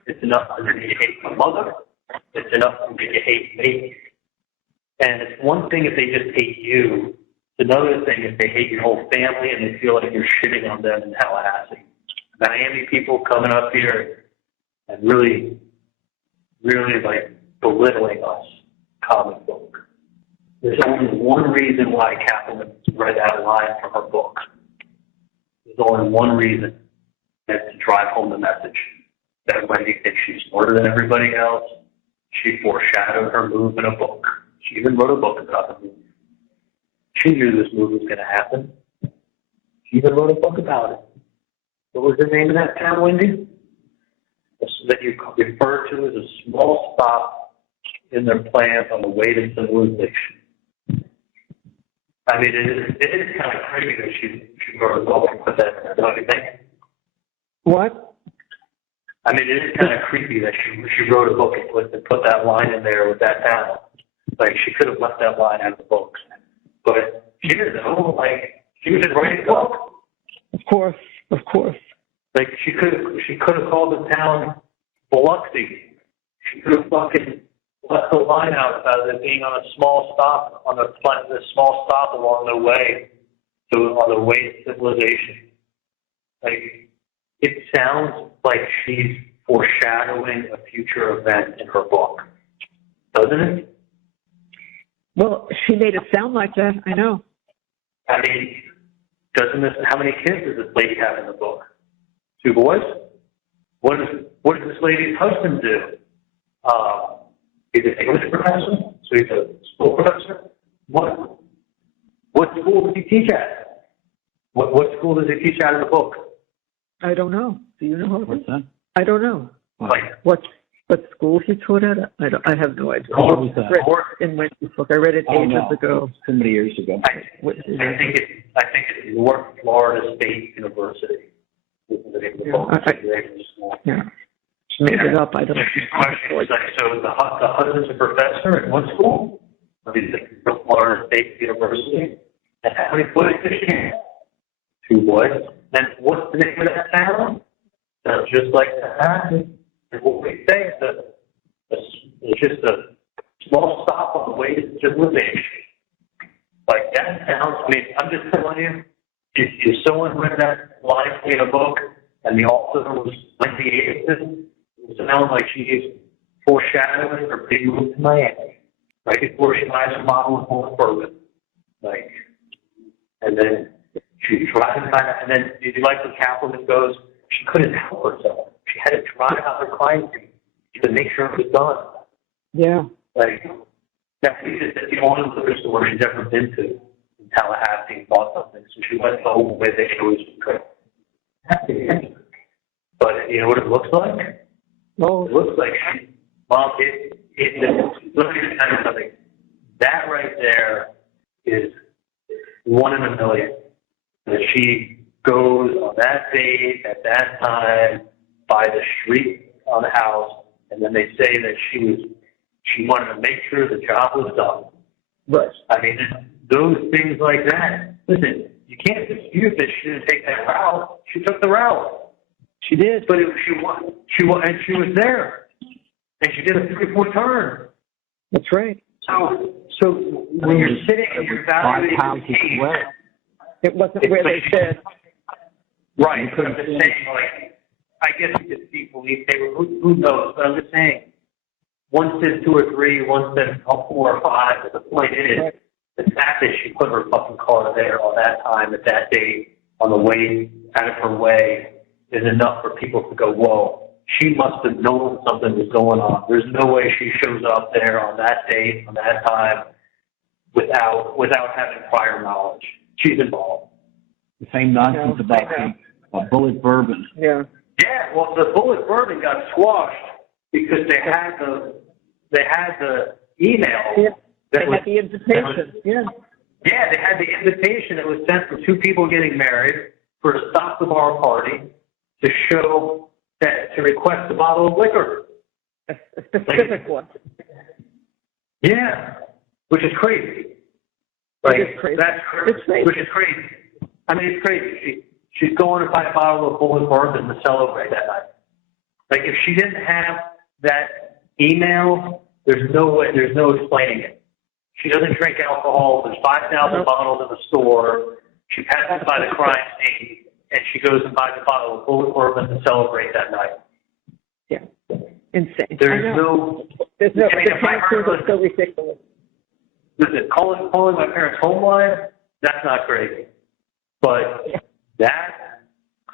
It's enough to make you hate my mother. It's enough to make you hate me. And it's one thing if they just hate you. It's another thing if they hate your whole family and they feel like you're shitting on them in Tallahassee. Miami people coming up here and really, really like belittling us, comic book. There's only one reason why Kaplan read that line from her book. There's only one reason. That's to drive home the message that Wendy thinks she's smarter than everybody else. She foreshadowed her move in a book. She even wrote a book about the move. She knew this move was going to happen. She even wrote a book about it. What was the name of that town, Wendy? That you referred to as a small stop in their plans on the way to civilization. I mean, it is kind of crazy that she wrote a book and put that in there, don't you think? What? I mean, it is kind of creepy that she wrote a book and put that line in there with that town. Like, she could have left that line out of the book. But she didn't know. Like, she was just writing a book. Of course. Like, she could have called the town Biloxi. She could have fucking left the line out about it being on a small stop, small stop along the way to civilization. Like, it sounds like she's foreshadowing a future event in her book, doesn't it? Well, she made it sound like that. I know. I mean, how many kids does this lady have in the book? 2 boys? What does this lady's husband do? He's an English professor? So he's a school professor? What school does he teach at? What school does he teach at in the book? I don't know. Do you know? What's that? I don't know. Like, what school he taught at? I have no idea. What was that? In Wendy's book. I read it ages ago. So many years ago. I think it's North Florida State University. Yeah. She made it up. I don't know. So the husband's a professor at what school? He's at North Florida State University. And how many boys does she have? 2 boys. And what's the name of that town? Sounds just like that. And what we say is that it's just a small stop on the way to civilization. Like, that sounds, I mean, I'm just telling you, if someone read that line in a book and the author was Wendy Adelson, it sounds like she's foreshadowing her big move to Miami, right before she buys a bottle of Old bourbon. Like, and then she's driving by, and then did you like when Kaplan goes, she couldn't help herself. She had to drive out her crime scene to make sure it was done. Yeah. Like, that's the only liquor store she's ever been to in Tallahassee and bought something. So she went home with it. She always could. But you know what it looks like? No. It looks like Mom, let me just tell you something. That right there is 1 in a million. That she goes on that date at that time by the street on the house, and then they say that she wanted to make sure the job was done. Right. I mean, those things like that. Listen, you can't dispute that she didn't take that route. She took the route. She did. But she won, and she was there, and she did a 3-4 turn. That's right. So when you're sitting and you're evaluating the case, it wasn't where they said. Right. I'm just saying, like, I guess you could see police paper. Who knows? But I'm just saying, one says 2 or 3, one says 4 or 5. But the point is, the fact that she put her fucking car there on that time at that date on the way out of her way is enough for people to go, whoa, she must have known something was going on. There's no way she shows up there on that date, on that time, without having prior knowledge. She's involved. The same nonsense about the bullet bourbon. Yeah. Yeah, well, the bullet bourbon got squashed because they had the email. Yeah. They That had the invitation. Yeah. Yeah, they had the invitation that was sent from two people getting married for a stop the bar party to show that, to request a bottle of liquor. A specific one. Yeah, which is crazy. It is crazy. That's crazy. It's crazy. Which is crazy. I mean, it's crazy. She's going to buy a bottle of bullet bourbon to celebrate that night. Like, if she didn't have that email, there's no explaining it. She doesn't drink alcohol. There's 5,000 bottles in the store. She passes by the crime scene, and she goes and buys a bottle of bullet bourbon to celebrate that night. Yeah. Insane. There's no, I mean, the if I heard, chances are so ridiculous. listen, calling my parents' home line, that's not crazy. But that,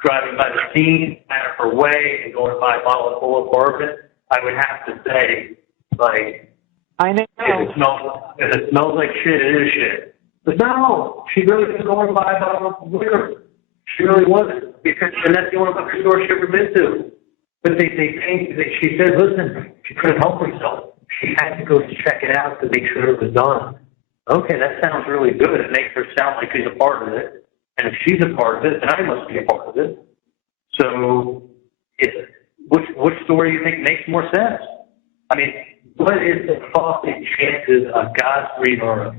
driving by the scene, out of her way, and going to buy a bottle of bullet bourbon, I would have to say, like, I know. if it smells like shit, it is shit. But no, she really was going to buy a bottle of liquor. She really wasn't, and that's the only liquor store she ever been to. But she said, listen, she couldn't help herself. She had to go check it out to make sure it was done. Okay, that sounds really good. It makes her sound like she's a part of it. And if she's a part of it, then I must be a part of it. So, which story do you think makes more sense? I mean, what is the fucking chances of God's green earth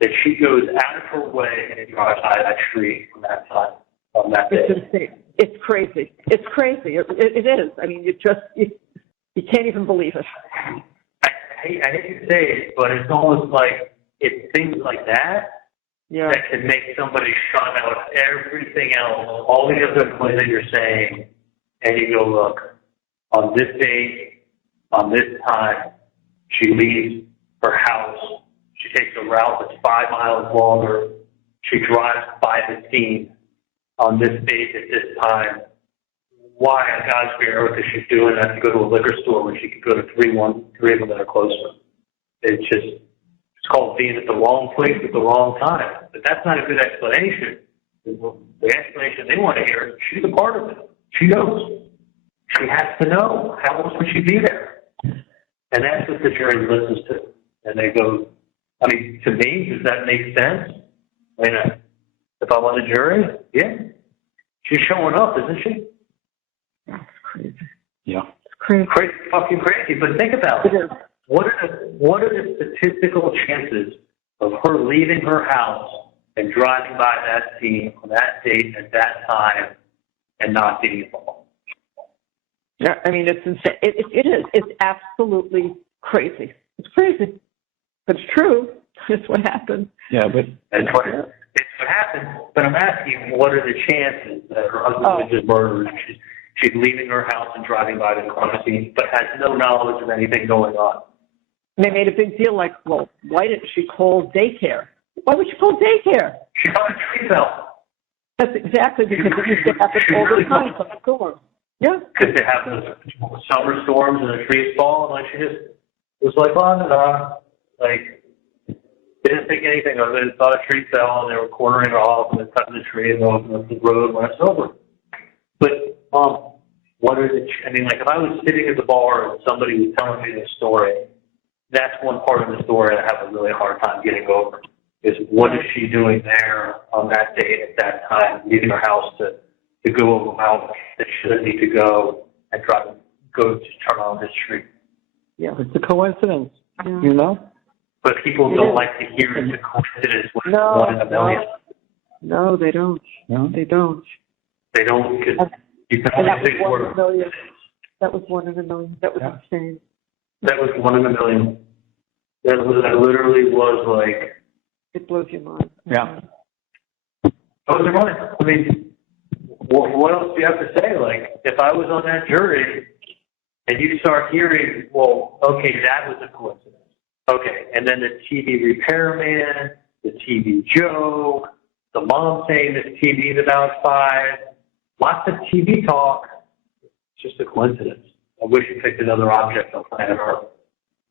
that she goes out of her way and drives by that street from that time on that day? It's insane. It's crazy. It's crazy. It is. I mean, you can't even believe it. I hate to say it, but it's almost like it's things like that that can make somebody shut out everything else, all the other things that you're saying, and you go, look, on this date, on this time, she leaves her house. She takes a route that's 5 miles longer. She drives by the scene on this date at this time. Why on God's green earth is she doing that to go to a liquor store when she could go to three of them that are closer? It's called being at the wrong place at the wrong time. But that's not a good explanation. The explanation they want to hear is she's a part of it. She knows. She has to know. How else would she be there? And that's what the jury listens to. And they go, I mean, to me, does that make sense? I mean, if I'm on the jury, yeah. She's showing up, isn't she? That's crazy. Yeah. It's crazy. Crazy, fucking crazy. But think about it. What are the statistical chances of her leaving her house and driving by that scene on that date at that time and not being involved? Yeah, I mean, it's insane. It is. It's absolutely crazy. It's crazy. But it's true. It's what happened. Yeah, but It's what happened. But I'm asking you, what are the chances that her husband was just murdered? She's leaving her house and driving by the crime scene, but has no knowledge of anything going on. And they made a big deal like, well, why didn't she call daycare? Why would she call daycare? She got a tree fell. That's exactly because it used to happen all the time from the storm. Yeah. Because they have those summer storms and the trees fall, and like she just was like, like, didn't think anything of it. Thought a tree fell, and they were cornering it off, and then cutting the tree, and then opening up the road when it's over. But, what are like, if I was sitting at the bar and somebody was telling me this story, that's one part of the story I have a really hard time getting over, is what is she doing there on that date at that time, leaving her house to go out that she doesn't need to go and go to turn on this street. Yeah. it's a coincidence, you know? But people don't like to hear it's a coincidence when it's one in a million. No, they don't. No? They don't. They don't, because you can And only that think was 1 in a million. That was 1 in a million. That was insane. that was 1 in a million. That literally was like, It blows your mind. Yeah. I was mind. I mean, what else do you have to say? Like, if I was on that jury and you start hearing, well, okay, that was a coincidence. Okay, and then the TV repairman, the TV joke, the mom saying this TV is about 5, Lots of TV talk. It's just a coincidence. I wish you picked another object on planet Earth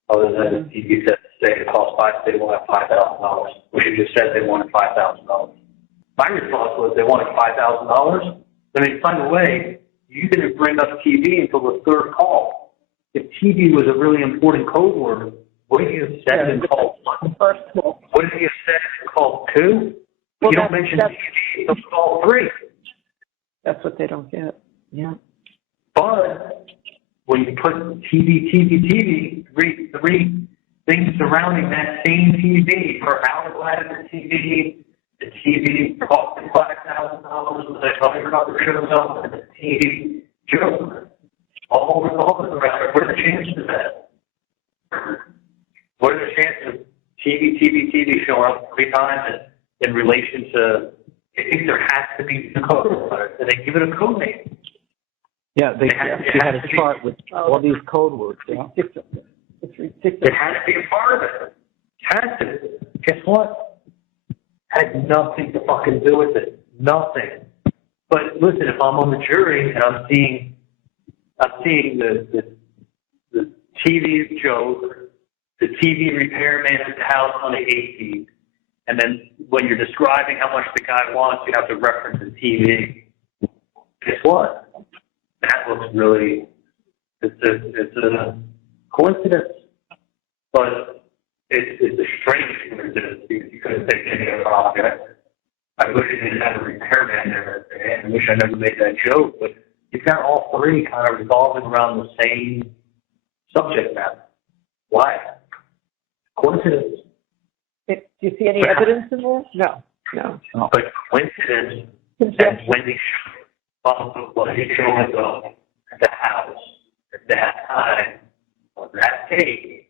other than the TV set. Say it costs they wanted $5,000. Wish you just said they wanted $5,000. My response was they wanted $5,000. I mean, by the way, you didn't bring up TV until the third call. If TV was a really important code word, what did you have said in call one? First call. What did you have said in call two? Well, you don't mention TV until call three. That's what they don't get. Yeah. But when you put TV, three things surrounding that same TV, her hourglass TV, the TV cost $5,000, the cover shows up, and the TV joke, all revolving around it. What are the chances of that? What are the chances of TV showing up 3 times in relation to, I think there has to be a code word, and they give it a code name. Yeah, she had a chart with all these code words. Yeah. It's ridiculous. It has to be a part of it. It has to. Guess what? Had nothing to fucking do with it. Nothing. But listen, if I'm on the jury and I'm seeing the TV joke, the TV repairman at the house on the 18th, and then when you're describing how much the guy wants, you have to reference the TV. Guess what? That looks really, it's a coincidence, but it's a strange coincidence because you couldn't take any other object. I wish I didn't have a repairman there, and I wish I never made that joke, but you've got all three kind of revolving around the same subject matter. Why? Coincidence. Do you see any evidence in there? No. But coincidence, and Wendy was showing up at the house at that time on that date,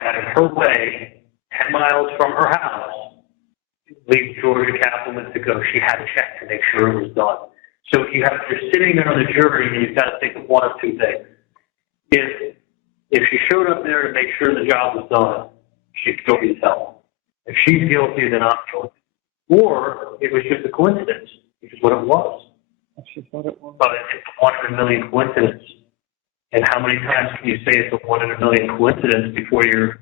out of her way, 10 miles from her house, leave Georgia Kaplan to go. She had to check to make sure it was done. So you're sitting there on the jury and you've got to think of one of two things. If she showed up there to make sure the job was done, she's guilty as hell. If she's guilty, then I'm guilty. Or it was just a coincidence, which is what it was. That's just what it was. But it's a 1 in a million coincidence. And how many times can you say it's a 1 in a million coincidence before you're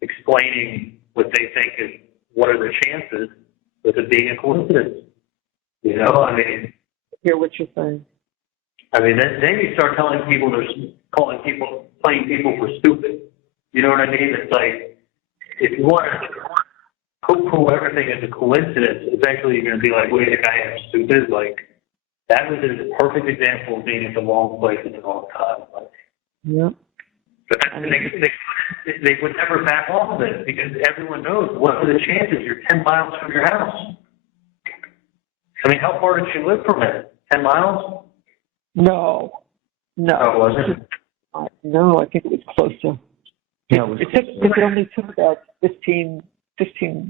explaining what they think is what are the chances of it being a coincidence? You know, I mean, Hear what you're saying. I mean, then you start telling people playing people for stupid. You know what I mean? It's like, if you want to poo-poo everything as a coincidence, eventually you're going to be like, wait, the guy is stupid. Like, that was a perfect example of being at the wrong place at the wrong time. Like, yeah. But they would never back off of it because everyone knows what are the chances you're 10 miles from your house. I mean, how far did she live from it? 10 miles? No. Oh, was it? No, I think it was closer. Yeah, it only took about 15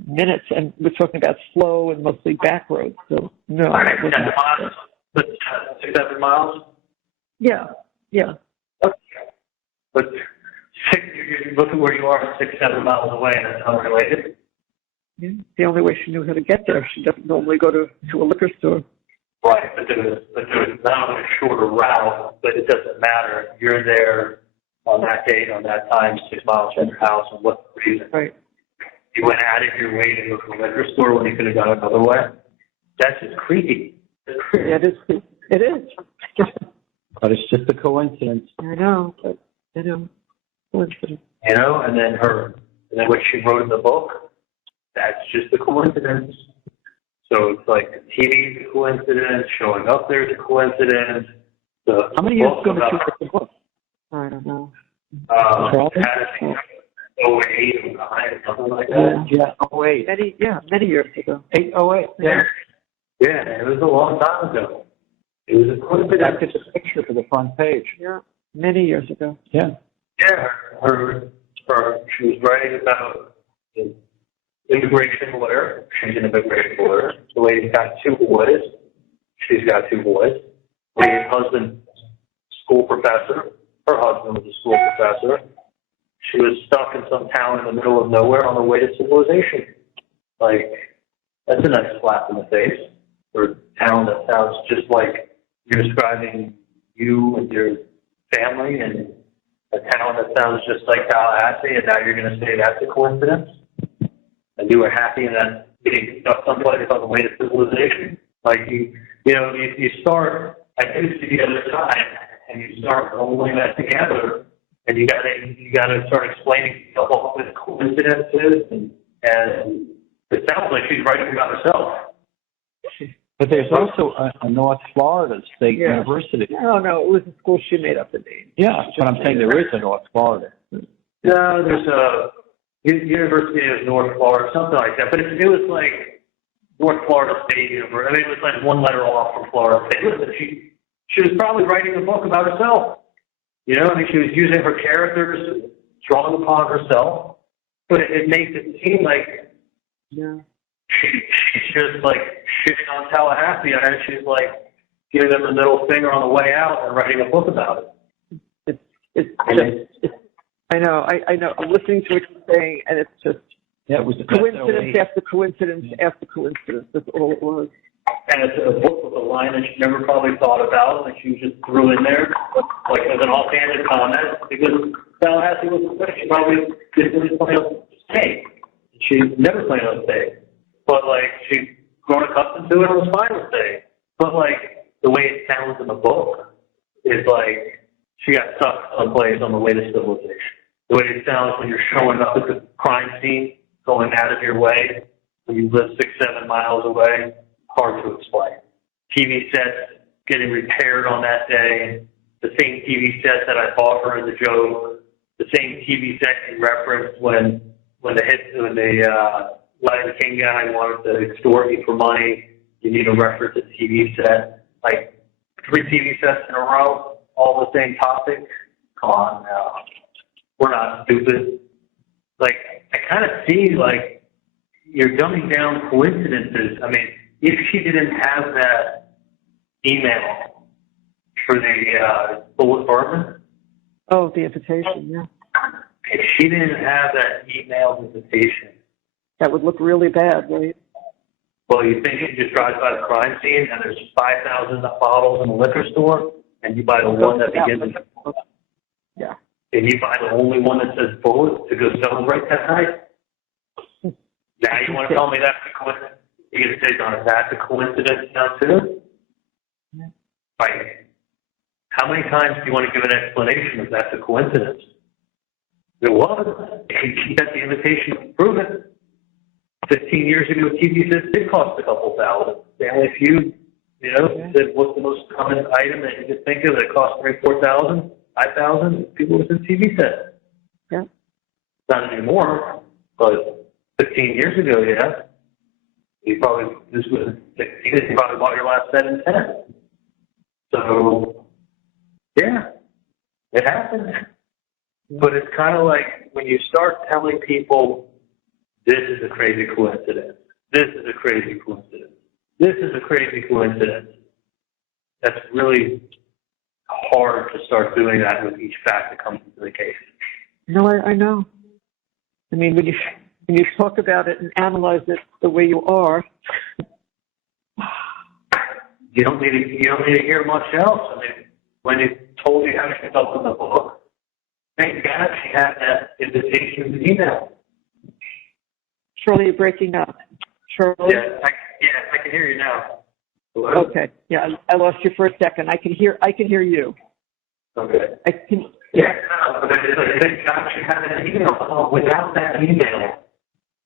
minutes, and we're talking about slow and mostly back roads. So no. All right, 10 miles. 6, 7 miles? Yeah. Okay. But you look at where you are 6, 7 miles away, and it's unrelated. Yeah. The only way she knew how to get there, she doesn't normally go to a liquor store. Right, but there was not a shorter route, but it doesn't matter. You're there on that date, on that time, 6 miles from your house, and what's the reason? Right. You went out of your way to go to a liquor store when you could have gone another way? That's just creepy. It's creepy. Yeah, it is. But it's just a coincidence. I know, but coincidence. You know, and then what she wrote in the book, that's just a coincidence. So it's like the TV's a coincidence, showing up there's a coincidence. How many years ago did you write the book? I don't know. Had it been 08 or 09, something like that. Yeah, 08. Many years ago. 08. Yeah. Yeah, it was a long time ago. It was a coincidence. I took a picture for the front page. Yeah, many years ago. Yeah. Yeah, she was writing about the immigration lawyer. She's an immigration lawyer. The lady's got 2 boys. She's got 2 boys. The husband, school professor. Her husband was a school professor. She was stuck in some town in the middle of nowhere on the way to civilization. Like, that's a nice slap in the face for a town that sounds just like you're describing you and your family in a town that sounds just like Tallahassee, and now you're going to say that's a coincidence? And you were happy in that being stuck someplace on the way to civilization? Like, you start, I do see the other side, and you start rolling that together, and you gotta start explaining what this coincidence is, and it sounds like she's writing about herself. But there's also a North Florida State University. No, it was a school she made up the name. Yeah, but I'm saying there is a North Florida. No, there's a University of North Florida, something like that. But it was like North Florida State University. I mean, it was like one letter off from Florida State. Listen, she was probably writing a book about herself. You know, I mean, she was using her characters, drawing upon herself. But it makes it seem like she's just like shitting on Tallahassee, and she's like giving them the middle finger on the way out and writing a book about it. I know. I'm listening to what you're saying, and it's just it was coincidence after coincidence after coincidence. That's all it was. And it's a book with a line that she never probably thought about, and she just threw in there, like as an offhanded comment, because Tallahassee was a place she probably didn't plan on staying. She never planned on staying. But, like, she'd grown accustomed to it and was fine with staying. But, like, the way it sounds in the book is like she got stuck someplace on the way to civilization. The way it sounds when you're showing up at the crime scene, going out of your way, when you live 6-7 miles away, hard to explain. TV sets getting repaired on that day, the same TV set that I bought her as a joke, the same TV set you referenced when the Lion King guy wanted to extort me for money. You need to reference a TV set, like 3 TV sets in a row, all the same topic. Come on now, we're not stupid. Like, I kind of see like you're dumbing down coincidences. I mean, if she didn't have that email for the bullet bourbon. Oh, the invitation, yeah. If she didn't have that emailed invitation. That would look really bad, right? Well, you think she just drives by the crime scene and there's 5,000 bottles in the liquor store, and you buy the one that begins in yeah. And you buy the only one that says bullet to go celebrate that night? Now you want to tell me that's a coincidence? You're going to say, Donna, that's a coincidence now too? Yeah. Like, how many times do you want to give an explanation if that's a coincidence? It was. She got the invitation to prove it. 15 years ago, TV sets did cost a couple thousand. Family Feud, said what's the most common item that you could think of that cost $4,000, $5,000? People with a TV set. Yeah. Not anymore, but 15 years ago, yeah. You probably bought your last set in 10. So, yeah, it happened. But it's kind of like when you start telling people, this is a crazy coincidence. This is a crazy coincidence. This is a crazy coincidence. That's really hard to start doing that with each fact that comes into the case. No, I know. I mean, when you talk about it and analyze it the way you are, you don't need to hear much else. I mean, when it told you how she felt in the book, thank God she had that invitation email. Shirley, you're breaking up. Shirley? Yeah, I can hear you now. Hello? Okay. Yeah, I lost you for a second. I can hear you. Okay. But thank God she had that email. Without that email,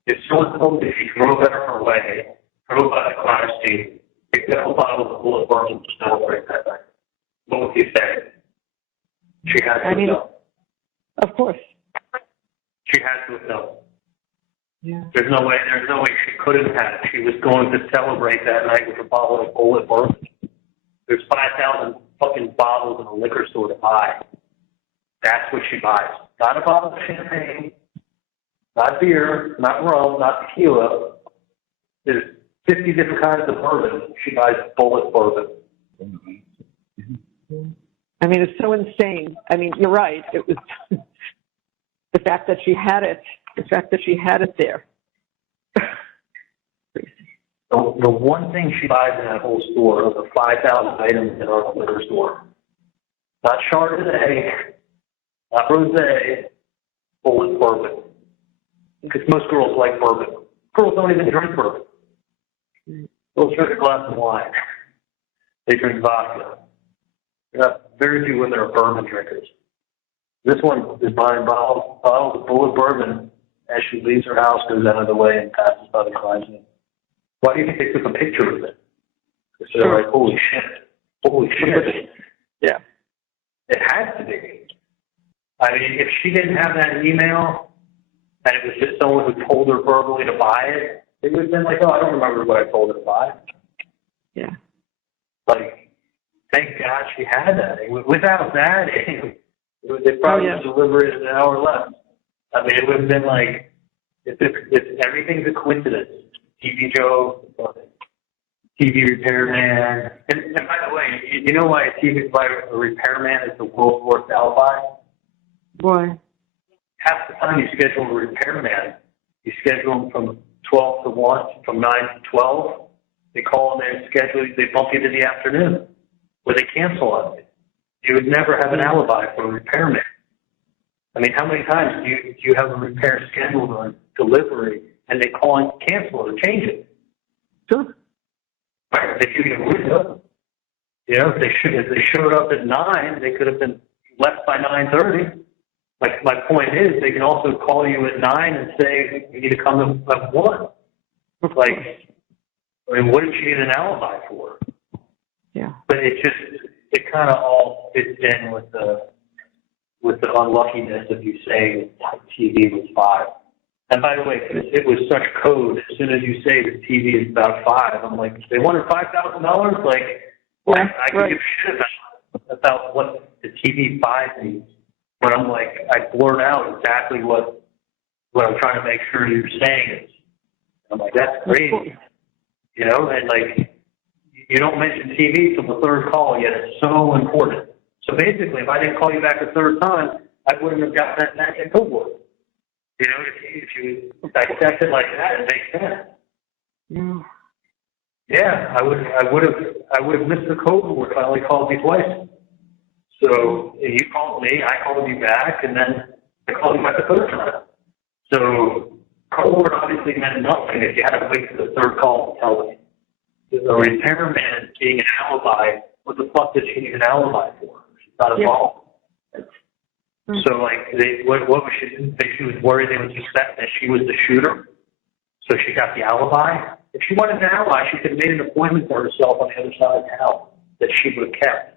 if someone told me she drove out of her way, drove by the crime scene, picked up a bottle of bullet bourbon to celebrate that night, what would you say? She had to know. Of course. She had to have known. Yeah. There's no way she couldn't have. She was going to celebrate that night with a bottle of bullet bourbon. There's 5,000 fucking bottles in a liquor store to buy. That's what she buys. Not a bottle of champagne, not beer, not rum, not tequila. There's 50 different kinds of bourbon. She buys bullet bourbon. I mean, it's so insane. I mean, you're right. It was the fact that she had it. The fact that she had it there. The one thing she buys in that whole store of the 5,000 items in our liquor store, not Chardonnay, not rosé, full bourbon. Because most girls like bourbon. Girls don't even drink bourbon. Girls drink a glass of wine. They drink vodka. Very few women are bourbon drinkers. This one is buying bottles full of bourbon as she leaves her house, goes out of the way, and passes by the crime scene. Why do you think they took a picture of it? Because they're like, holy shit. Yeah. It has to be. I mean, if she didn't have that email, and it was just someone who told her verbally to buy it, it would have been like, oh, I don't remember what I told her to buy. Yeah. Like, thank God she had that. Without that, they probably just delivered it an hour less. I mean, it would have been like, if everything's a coincidence. TV Joe, TV repairman. And by the way, you know why a repairman is the world's worst alibi? Why? Half the time you schedule a repairman, you schedule them from 12 to 1, from 9 to 12. They call them and schedule, they bump you to the afternoon, or they cancel on you. You would never have an alibi for a repairman. I mean, how many times do you have a repair scheduled on delivery and they call and cancel it or change it? Sure. Right. They should have window. You know, if they showed up at 9, they could have been left by 9:30. Like, my point is, they can also call you at 9 and say, you need to come at 1. Like, I mean, what did she need an alibi for? Yeah. But it kind of all fits in with the unluckiness of you saying TV was 5. And by the way, it was such code. As soon as you say the TV is about 5, I'm like, they wanted $5,000? Like, well, I can give a shit about what the TV 5 means. But I'm like, I blurt out exactly what I'm trying to make sure you're saying is. I'm like, that's crazy. You know, and like, you don't mention TV till the third call, yet it's so important. So basically, if I didn't call you back a third time, I wouldn't have gotten that magic code word. You know, if you dissect it like that, it makes sense. Yeah. Yeah, I would have missed the code word if I only called you twice. So you called me, I called you back, and then I called you back the third time. So code word obviously meant nothing if you had to wait for the third call to tell me. The repairman being an alibi, what the fuck did she need an alibi for? She's not involved. So, like, what was she? She was worried they would suspect that she was the shooter. So she got the alibi. If she wanted an alibi, she could have made an appointment for herself on the other side of town that she would have kept.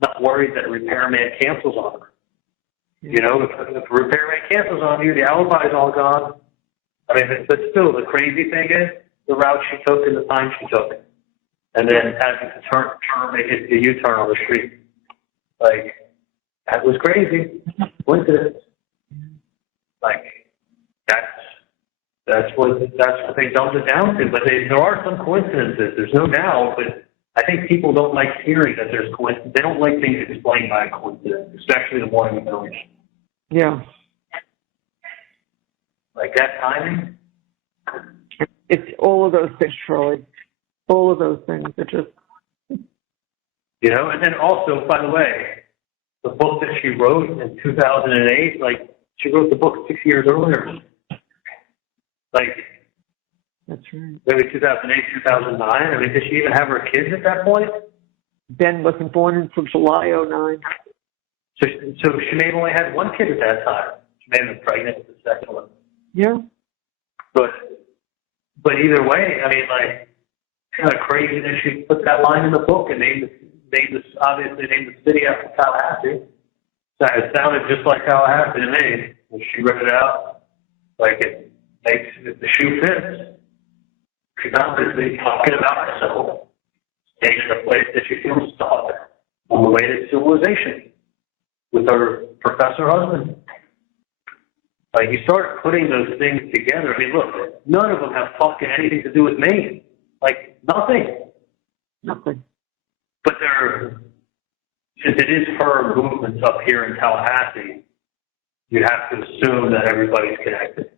Not worried that a repairman cancels on her. You know, if a repairman cancels on you, the alibi is all gone. I mean, but still, the crazy thing is the route she took and the time she took it. And then having to make it the U-turn on the street. Like, that was crazy. Coincidence. Like, that's what they dumbed it down to. But there are some coincidences. There's no doubt. But I think people don't like hearing that there's coincidence. They don't like things explained by a coincidence, especially the morning of the race. Yeah. Like that timing. It's all of those things, Charlie. All of those things that just. You know, and then also, by the way, the book that she wrote in 2008, like, she wrote the book 6 years earlier. Like, that's right. Maybe 2008, 2009. I mean, did she even have her kids at that point? Ben wasn't born until July 2009. So she may have only had one kid at that time. She may have been pregnant with the second one. Yeah. But either way, I mean, like, kind of crazy that she put that line in the book and named the city after Tallahassee. So it sounded just like Tallahassee to me when she read it out. Like, it makes the shoe fits. She's obviously talking about herself, staying in a place that she feels stuck on the way to civilization with her professor husband. Like, you start putting those things together. I mean, look, none of them have fucking anything to do with me. Like, nothing. Nothing. But since it is her movements up here in Tallahassee, you have to assume that everybody's connected.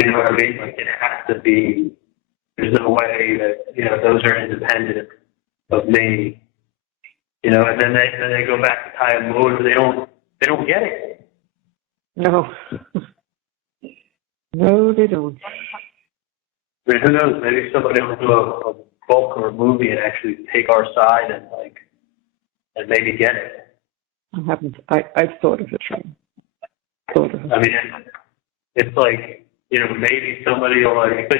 You know what I mean? Like, it has to be, there's no way that, you know, those are independent of me. You know, and then they go back to tie a motor. They don't get it. No. No, they don't. I mean, who knows? Maybe somebody will do a book or a movie and actually take our side and maybe get it. I've thought of it, Sean. I mean, it's like, you know, maybe somebody will but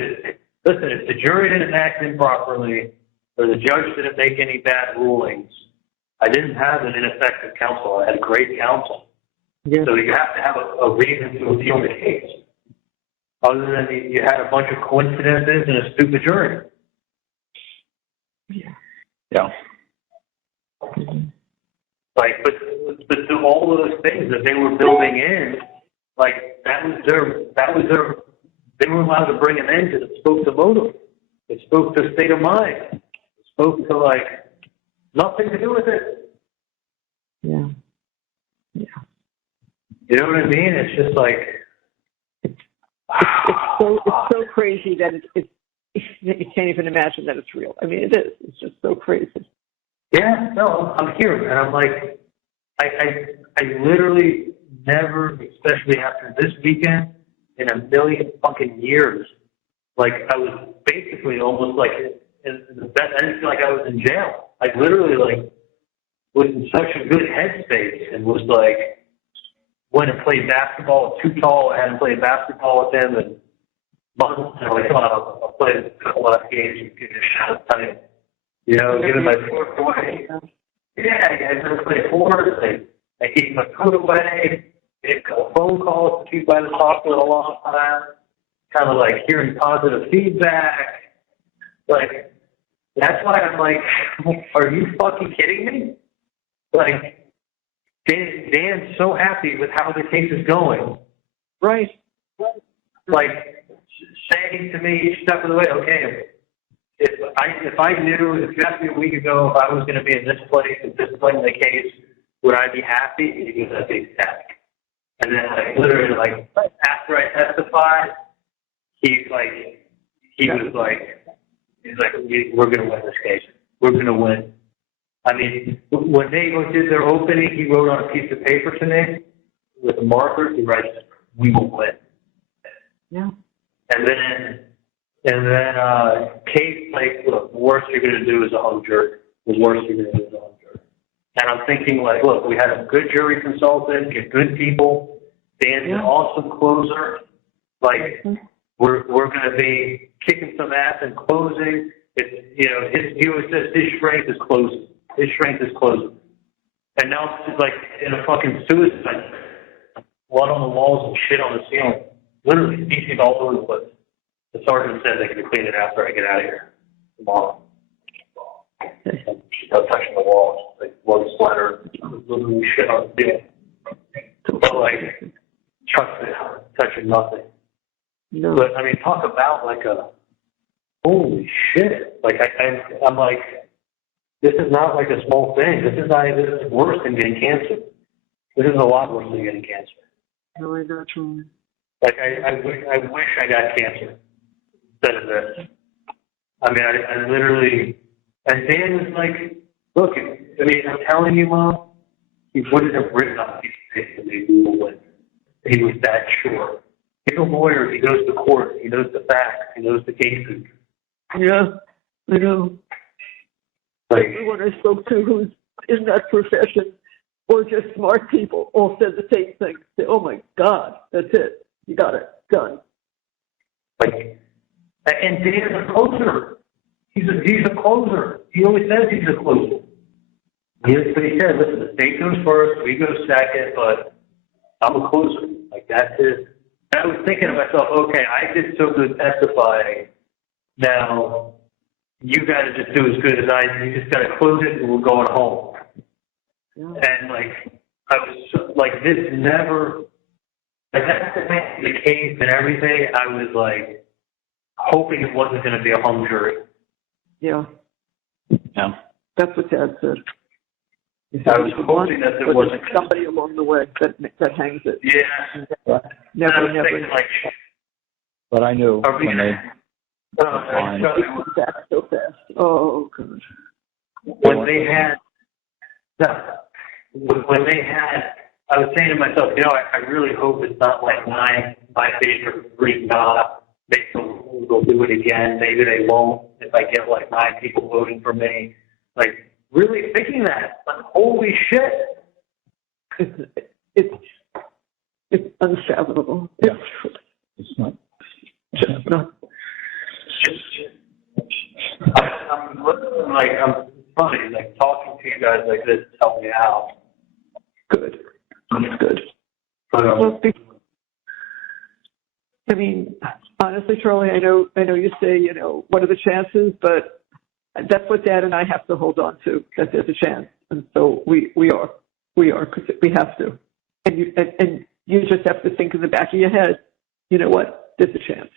listen, if the jury didn't act improperly or the judge didn't make any bad rulings, I didn't have an ineffective counsel. I had great counsel. Yeah. So you have to have a reason to appeal the case. Other than you had a bunch of coincidences and a stupid jury. Yeah. Like, but to all of those things that they were building in, like that was their. They were allowed to bring them in because it spoke to motive. It spoke to state of mind. It spoke to like nothing to do with it. Yeah. Yeah. You know what I mean? It's just like it's so crazy that you can't even imagine that it's real. I mean, it is. It's just so crazy. Yeah, no, I'm here, and I'm like, I literally never, especially after this weekend, in a million fucking years, like I was basically almost like in the best. I didn't feel like I was in jail. I literally like was in such a good headspace and was like. Went and played basketball with Too Tall. I hadn't played basketball with him in months. And I'm like, come on, I'll play a couple of games and get a shot at time. You know, giving my fourth away. Yeah, I never played fours. I gave my foot away. Made a couple phone calls to people I hadn't talked to in a long time. Kind of like hearing positive feedback. Like, that's why I'm like, are you fucking kidding me? Like, Dan's so happy with how the case is going. Right. Like, saying to me each step of the way, okay, if I knew, if you asked me a week ago if I was going to be in this place at this point in the case, would I be happy? He goes, I'd be ecstatic. And then, like, literally, like, after I testified, he's like, we're going to win this case. We're going to win. I mean, when they did their opening, he wrote on a piece of paper to me with a marker. He writes, "We will win." Yeah. And then, Kate, like, look, the worst you're going to do is a hung jury. The worst you're going to do is a hung jury. And I'm thinking, like, look, we had a good jury consultant, get good people. Dan's an awesome closer. Like, we're going to be kicking some ass and closing. It's, you know, he always says his strength is closing. His strength is closing. And now it's like in a fucking suicide. Blood on the walls and shit on the ceiling. Literally, pieces all over the place. The sergeant said they can clean it after I get out of here tomorrow. She's not touching the walls. Like blood splatter, literally shit on the ceiling. But like, trust me, touching nothing. No. But I mean, talk about like a holy shit. Like I'm like, this is not like a small thing. This is worse than getting cancer. This is a lot worse than getting cancer. No, I got you. Like I wish I got cancer instead of this. I mean, I literally, and Dan was like, look, I mean, I'm telling you, Mom, he wouldn't have written up these things to me. We will win. He was that sure. He's a lawyer. He knows the court. He knows the facts. He knows the cases. Yeah, I know. Like, everyone I spoke to who's in that profession or just smart people all said the same thing. Say, oh my God, that's it. You got it. Done. Like, and Dan's a closer. He's a closer. He always says he's a closer. But he said, listen, the state goes first, we go second, but I'm a closer. Like, that's it. I was thinking to myself, okay, I did so good testifying. Now, you got to just do as good as I do. You just got to close it and we're going home. Yeah. And, like, I was like, this never, like, that's the case and everything. I was, like, hoping it wasn't going to be a hung jury. Yeah. Yeah. That's what Dad said. I was hoping that there wasn't somebody along the way that hangs it. Yeah. Never. Thinking, like, But I knew when they. Back so fast. Oh, gosh. When they had, I was saying to myself, I really hope it's not like my favorite Greek God makes them go do it again. Maybe they won't if I get like 9 people voting for me. Like, really thinking that. Like, holy shit. It's unfathomable. Yeah. It's not. Just not. I'm funny, like talking to you guys like this help me out. Good. That's good. But, I mean, honestly, Charlie, I know you say, what are the chances, but that's what Dad and I have to hold on to, that there's a chance. And so we are, because we have to. And you just have to think in the back of your head, you know what, there's a chance.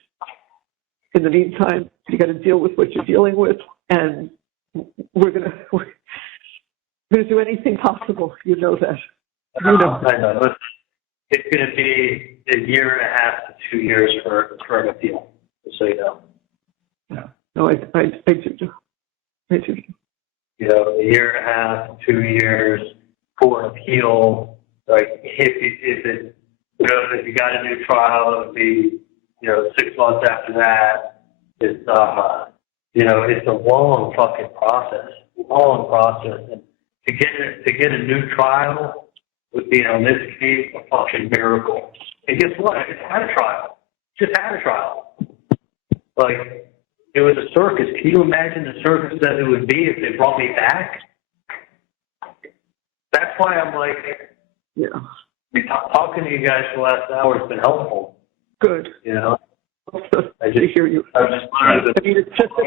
In the meantime, you got to deal with what you're dealing with, and we're gonna do anything possible. You know that. I know. It's going to be a year and a half to 2 years for an appeal. Just so you know. Yeah. No, I do. I do. A year and a half, 2 years for an appeal. Like if you got a new trial, it would be 6 months after that. It's it's a long fucking process. Long process. And to get a new trial would be, in this case, a fucking miracle. And guess what? I just had a trial. Like, it was a circus. Can you imagine the circus that it would be if they brought me back? That's why I'm like, talking to you guys for the last hour has been helpful. Good. I just hear you. I just learned that. I mean, it's just that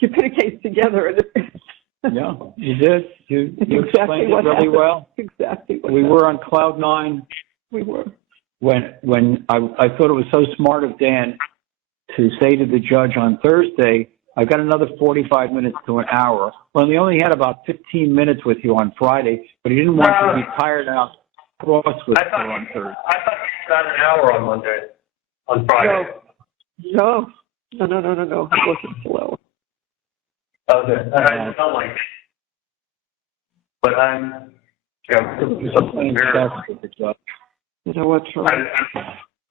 you put a case together. And Yeah, you did. You exactly explained it really happened. well. Exactly. We were on cloud 9. We were. When I thought it was so smart of Dan to say to the judge on Thursday, I've got another 45 minutes to an hour. Well, he only had about 15 minutes with you on Friday, but he didn't want you to be tired out cross with you on Thursday. I thought you got an hour on Monday, on Friday. No. It wasn't slow. Okay. I felt like, but I'm You know what, Charlie?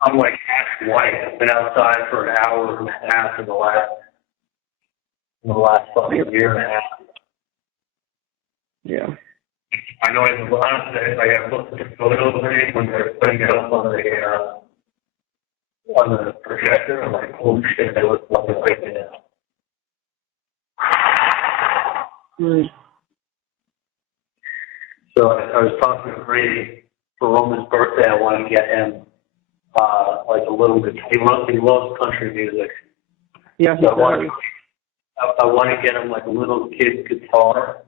I'm like half white. I've been outside for an hour and a half in the last fucking year and a half. Yeah. I know I've looked at the photos when they're putting it up on the projector. I'm like, holy shit, they look like they're right now. So I was talking to Brady for Roman's birthday. I want to get him like a little bit. He loves country music. Yeah, so I want to get him like a little kid guitar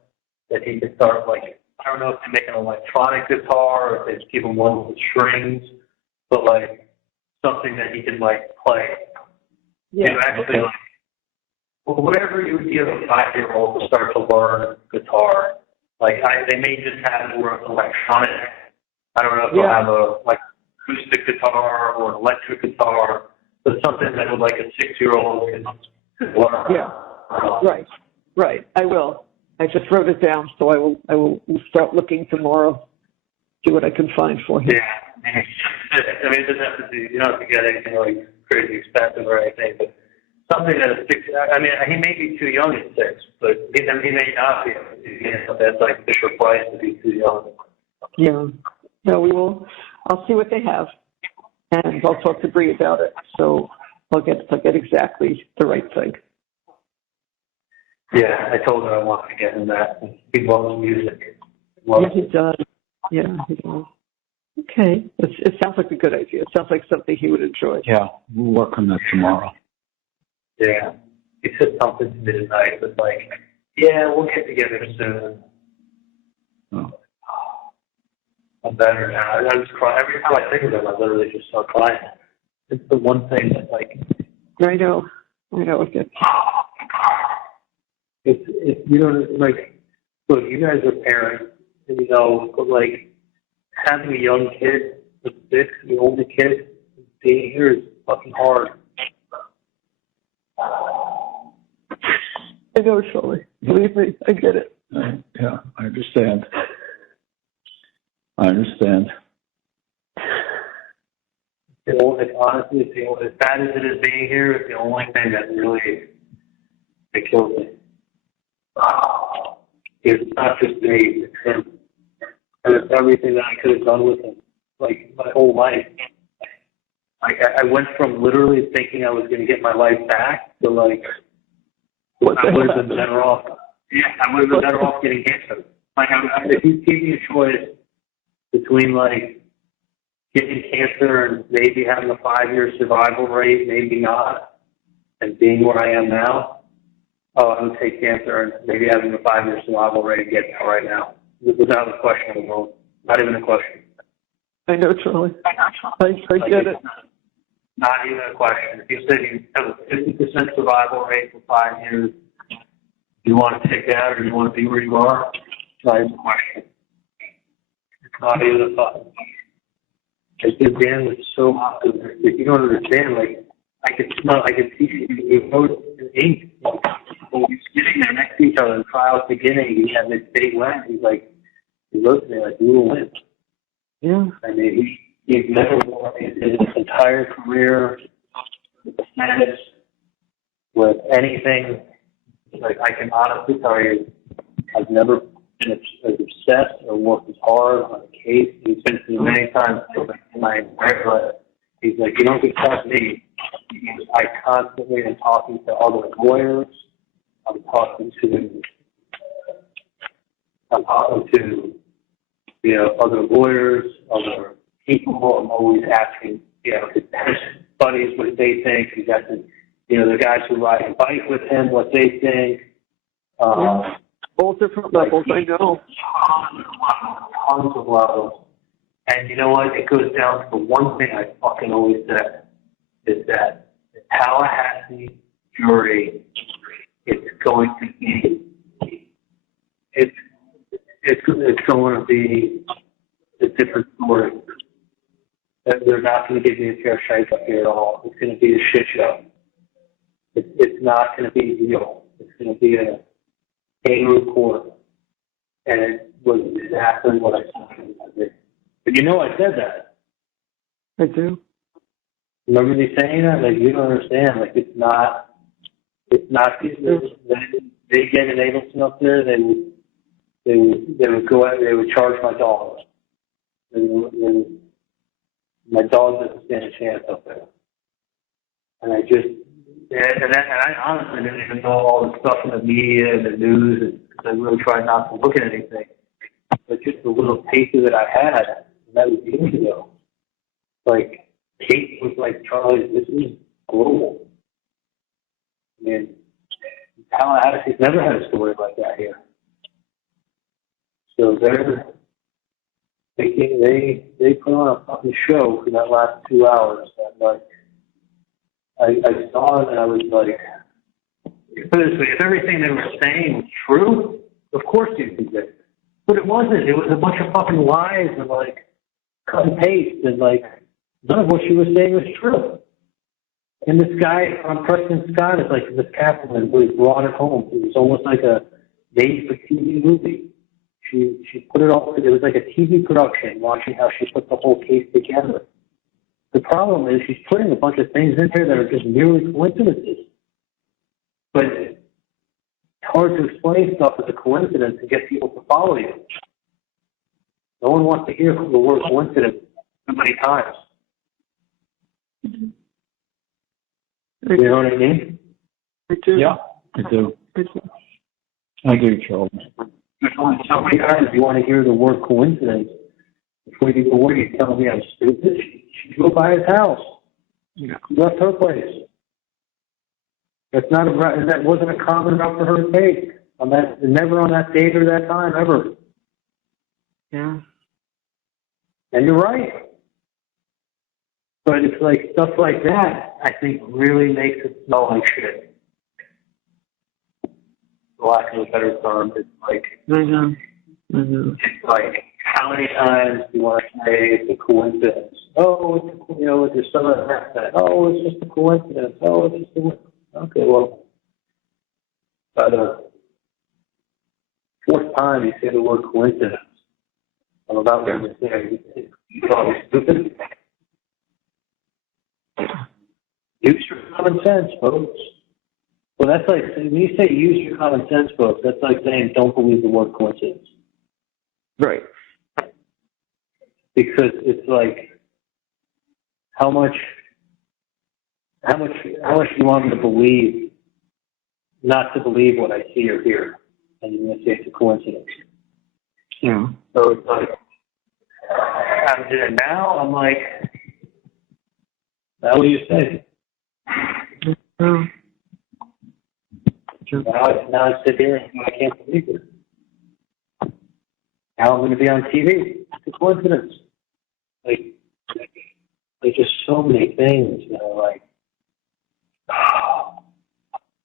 that he can start like. I don't know if they make an electronic guitar or if they just give him one with strings, but like something that he can like play. Yeah. Actually, like, whatever you would give a 5-year-old to start to learn guitar, like they may just have more electronic. I don't know if they'll have a like acoustic guitar or an electric guitar, but something that would like a 6-year-old can learn. Yeah. Right. I will. I just wrote it down, so I will start looking tomorrow, see what I can find for him. Yeah. I mean, it doesn't have to be. You don't have to get anything like crazy expensive or anything, but something that is 6. I mean, he may be too young at 6, but he may not be. That's like Fisher Price to be too young. Yeah. No, we will. I'll see what they have, and I'll talk to Bree about it. So I'll get exactly the right thing. Yeah, I told her I wanted to get him that. He loves music. Yeah, he does. Yeah, he does. Okay. It sounds like a good idea. It sounds like something he would enjoy. Yeah, we'll work on that tomorrow. Yeah. He said something to me tonight, but like, yeah, we'll get together soon. Oh. I'm better now. I just cry. Every time I think of him, I literally just start crying. It's the one thing that like... I know. Okay. It's you know, like, look, you guys are parents, but like, having a young kid, the older kid, being here is fucking hard. I know, Charlie. Believe me, I get it. Yeah, I understand. I understand. Honestly, as bad as it is being here, it's the only thing that really it kills me. It's not just me, it's him. And it's everything that I could have done with him, like my whole life. Like I went from literally thinking I was going to get my life back to like I would have been better off. Yeah, I would have been better off getting cancer. Like if you gave me a choice between like getting cancer and maybe having a 5-year survival rate, maybe not, and being where I am now, I would take cancer and maybe having a 5-year survival rate and get there right now. Without a question in the world. Not even a question. I know, Charlie. I get it. Not even a question. If you said you have a 50% survival rate for 5 years, do you want to take that or do you want to be where you are? Not even a question. It's not even a thought. Like, Dan was so awesome. If you don't understand, like, I could smell, I could see you wrote in ink. When we were sitting there next to each other, the trial's beginning, he had this big win. He's like, he looked at me like, you will win. Yeah. I mean, he's never won in his entire career with the status, with anything. Like, I can honestly tell you, I've never been as obsessed or worked as hard on a case. He's been through many times in my entire life. He's like, you don't get trust me. I constantly am talking to other lawyers. I'm talking to, other lawyers, other people. I'm always asking, his buddies what they think. He's asking, the guys who ride a bike with him what they think. All different levels, I know. Tons of levels. And you know what? It goes down to the one thing I fucking always said, is that the Tallahassee jury, it's going to be a different story. They're not going to give me a fair shake up here at all. It's going to be a shit show. It's not going to be real. It's going to be a kangaroo court. And it was exactly what I said. But I said that. I do. Remember me saying that? Like, you don't understand. Like, it's not they get an Adelson up there, they would go out, they would charge my dog. My dog doesn't stand a chance up there. And I honestly didn't even know all the stuff in the media and the news, because I really tried not to look at anything. But just the little taster that I had, and that was years ago. Like, Kate was like, Charlie, this is global. I mean, Tallahassee's never had a story like that here. So they put on a fucking show for that last 2 hours. That, like, I saw it and I was like, if everything they were saying was true, of course you'd be there. But it wasn't. It was a bunch of fucking lies and like cut and paste, and like none of what she was saying was true. And this guy on Preston Scott is like this Kaplan who brought it home. It was almost like a made-for-TV movie. She put it all. It was like a TV production, watching how she put the whole case together. The problem is she's putting a bunch of things in here that are just merely coincidences. But it's hard to explain stuff as a coincidence and get people to follow you. No one wants to hear the word coincidence so many times. You know what I mean? I do. Yeah, I do. I do, Charles. There's only so many times you want to hear the word coincidence before you go away. You're telling me I'm stupid. She drove by his house. Yeah. She left her place. That wasn't a common route for her to take. Never on that date or that time, ever. Yeah. And you're right. But it's like stuff like that, I think, really makes it smell like shit. For lack of a better term, it's like, I know. it's like, how many times do you want to say it's a coincidence? Oh, there's some of that. Oh, it's just a coincidence. Oh, it's just a coincidence. Okay, well, by the fourth time you say the word coincidence, I'm about ready to say, you call me stupid. Use your common sense, folks. Well, that's like, when you say use your common sense, folks, that's like saying don't believe the word coincidence. Right. Because it's like, how much do you want me to believe, not to believe what I see or hear? And you're going to say it's a coincidence. Yeah. So it's like, now I'm like, now what do you say? Yeah. Now I sit here and I can't believe it. Now I'm going to be on TV. It's a coincidence. Like, there's just so many things, like,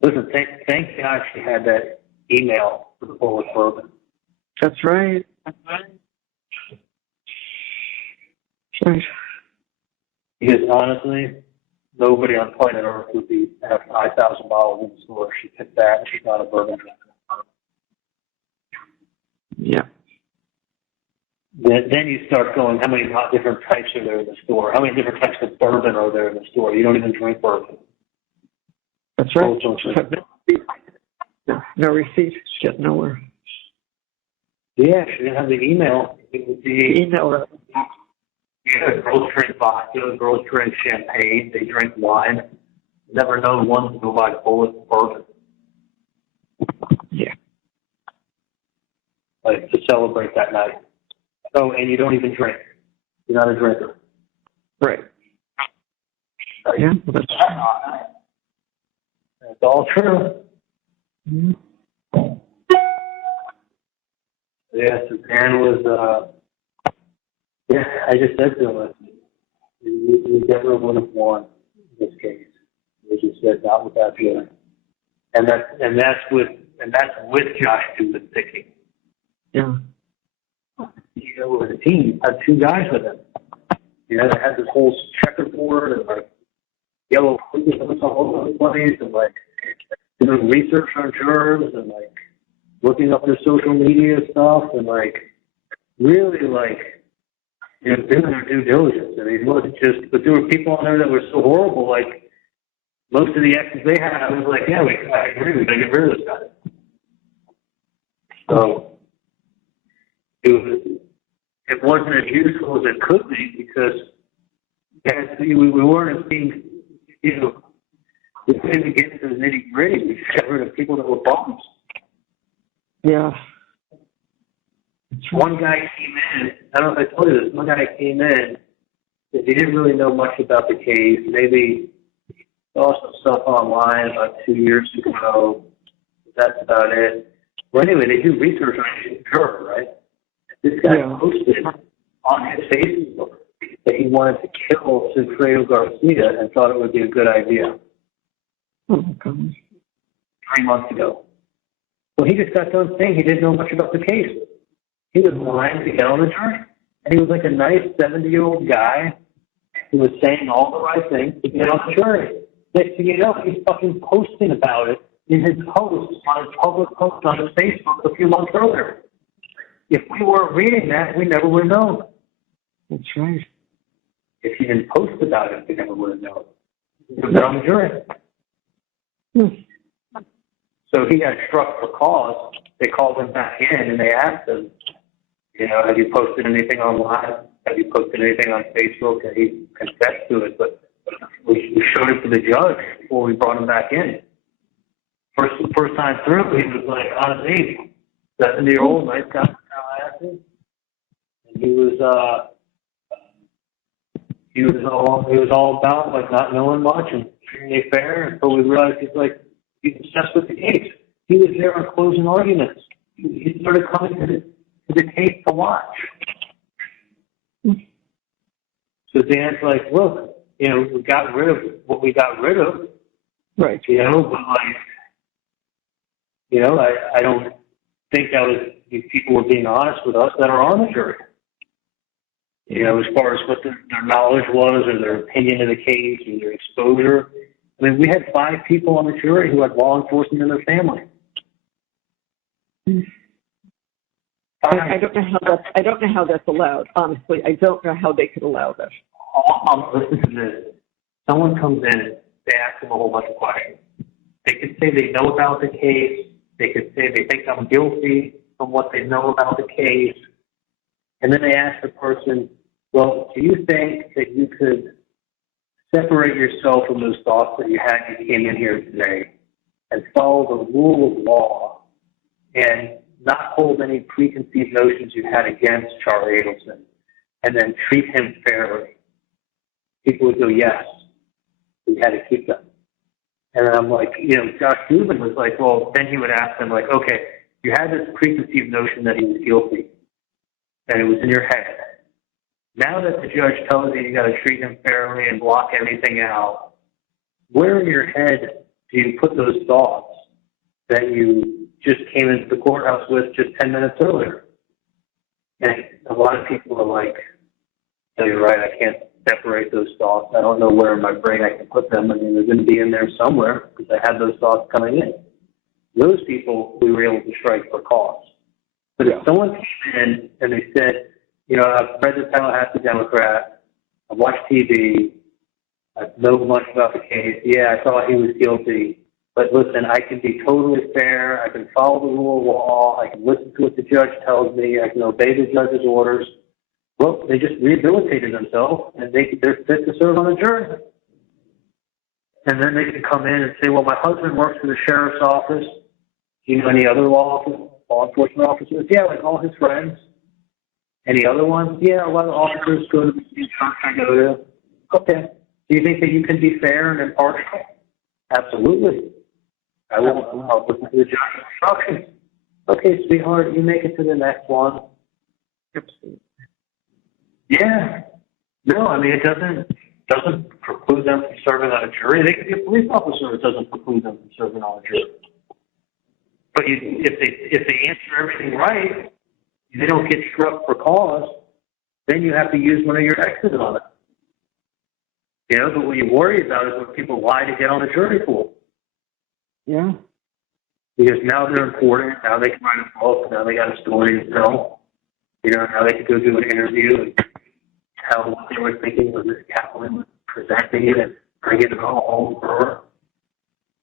listen, thank God she had that email for the Polish bourbon. That's right. Right. Because honestly, nobody on planet Earth would have $5,000 in the store. She picked that, and she's not a bourbon drinker. Yeah. Then you start going, how many different types are there in the store? How many different types of bourbon are there in the store? You don't even drink bourbon. That's right. No receipt. Get nowhere. Yeah, she didn't have the email. It would be email. Yeah, girls drink vodka, girls drink champagne, they drink wine. Never known one to go buy Polish bourbon. Yeah. Like, to celebrate that night. Oh, and you don't even drink. You're not a drinker. Right. Yeah, well, that's all true. Mm-hmm. Yeah, so Dan was, I just said to him, you never would have won this case. They just said, not with that feeling. And that's with Josh Dubin thinking. Yeah. It was a team, had two guys with him. They had this whole checkerboard and like yellow footnotes all over the place and like doing research on jurors and like looking up their social media stuff and like really like doing their due diligence. I mean, it wasn't just, but there were people on there that were so horrible. Like most of the exes they had, I was like, yeah, I agree, we gotta get rid of this guy. So it wasn't as useful as it could be because we weren't as being, we couldn't even get into the nitty gritty. We just got rid of people that were bums. Yeah. One guy came in, I don't know if I told you this, one guy came in, he didn't really know much about the case, maybe saw some stuff online about 2 years ago, that's about it. Well, anyway, they do research on his juror, right? This guy posted on his Facebook that he wanted to kill Sigfredo Garcia and thought it would be a good idea. Oh, my God. 3 months ago. Well, he just got done saying he didn't know much about the case. He was lying to get on the jury. And he was like a nice 70-year-old guy who was saying all the right things to get on the jury. Next thing you know, he's fucking posting about it in his post, on his public post on his Facebook a few months earlier. If we weren't reading that, we never would have known. That's right. If he didn't post about it, we never would have known. He would have been on the jury. So he got struck for cause. They called him back in and they asked him, have you posted anything online? Have you posted anything on Facebook? And he confessed to it, but we showed it to the judge before we brought him back in. First time through, he was like, honestly, 70-year-old, nice guy, and he was all about like not knowing much and treating me fair until we realized he's obsessed with the case. He was there on closing arguments. He started coming to the case to watch. So Dan's like, look, we got rid of what we got rid of. Right. But like, I don't think that was these people were being honest with us that are on the jury. You know, as far as what their knowledge was or their opinion of the case or their exposure. I mean, we had 5 people on the jury who had law enforcement in their family. I don't know how that's allowed. Honestly, I don't know how they could allow that. Listen to this. Someone comes in, they ask them a whole bunch of questions. They could say they know about the case. They could say they think I'm guilty from what they know about the case. And then they ask the person, well, do you think that you could separate yourself from those thoughts that you had when you came in here today and follow the rule of law and not hold any preconceived notions you had against Charlie Adelson and then treat him fairly? People would go, yes, we had to keep them. And I'm like, you know, Josh Dubin was like, well, then he would ask them, like, okay, you had this preconceived notion that he was guilty, and it was in your head. Now that the judge tells you got to treat him fairly and block everything out, where in your head do you put those thoughts that you just came into the courthouse with just 10 minutes earlier? And a lot of people are like, no, you're right, I can't separate those thoughts. I don't know where in my brain I can put them. I mean, they're going to be in there somewhere because I had those thoughts coming in. Those people, we were able to strike for cause. But if someone came in and they said, you know, I've read the Tallahassee Democrat, I've watched TV, I know much about the case, yeah, I thought he was guilty, but listen, I can be totally fair, I can follow the rule of law, I can listen to what the judge tells me, I can obey the judge's orders. Well, they just rehabilitated themselves, and they're fit to serve on a jury. And then they can come in and say, well, my husband works for the sheriff's office. Do you know any other law enforcement officers? Yeah, like all his friends. Any other ones? Yeah, a lot of officers go to the same church I go to. Okay. Do you think that you can be fair and impartial? Absolutely. I'll listen to the judge's instructions. Okay, sweetheart, you make it to the next one. Yeah. No, I mean, it doesn't preclude them from serving on a jury. They could be a police officer. It doesn't preclude them from serving on a jury. But if they answer everything right, they don't get struck for cause, then you have to use one of your exes on it. You know, but what you worry about is when people lie to get on a jury pool. Yeah. Because now they're important. Now they can write a book. Now they got a story to tell. You know, now they can go do an interview and tell what they were thinking when this Kaplan was presenting it and bring it all over.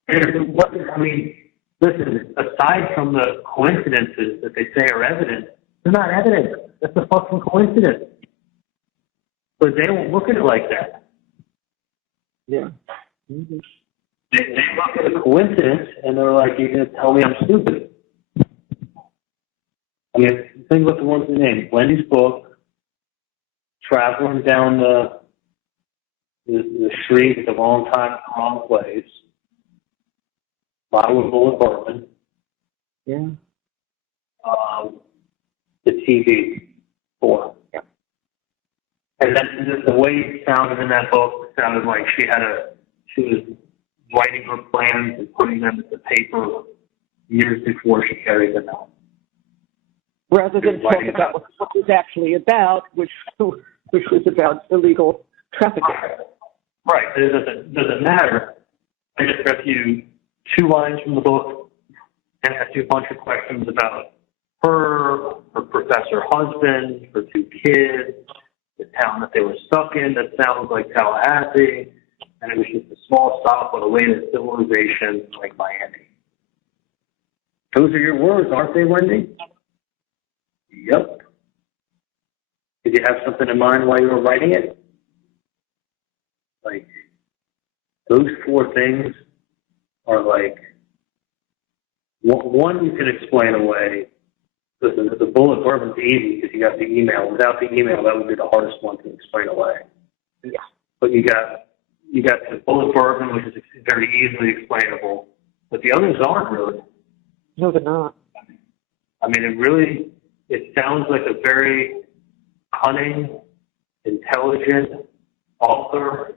And what, I mean, listen, aside from the coincidences that they say are evident, they're not evident. That's a fucking coincidence. But they don't look at it like that. Yeah. Mm-hmm. They look at a coincidence and they're like, you're going to tell me I'm stupid. I mean, think about the ones they named. Wendy's book, traveling down the street at the wrong time, at the wrong place, bottle of bullet bourbon. Yeah. The TV for. Yeah. And then the way it sounded in that book sounded like she was writing her plans and putting them into paper years before she carried them out. Rather than talk about what the book was actually about, which was about illegal trafficking. Right. It doesn't matter. I just read you 2 lines from the book and asked you a bunch of questions about her professor husband, her 2 kids, the town that they were stuck in that sounds like Tallahassee, and it was just a small stop on the way to civilization like Miami. Those are your words, aren't they, Wendy? Yep. Did you have something in mind while you were writing it? Like, those 4 things are like, one you can explain away. Listen, the bullet bourbon's easy because you got the email. Without the email, that would be the hardest one to explain away. Yeah. But you got the bullet bourbon, which is very easily explainable. But the others aren't really. No, they're not. I mean, it sounds like a very cunning, intelligent author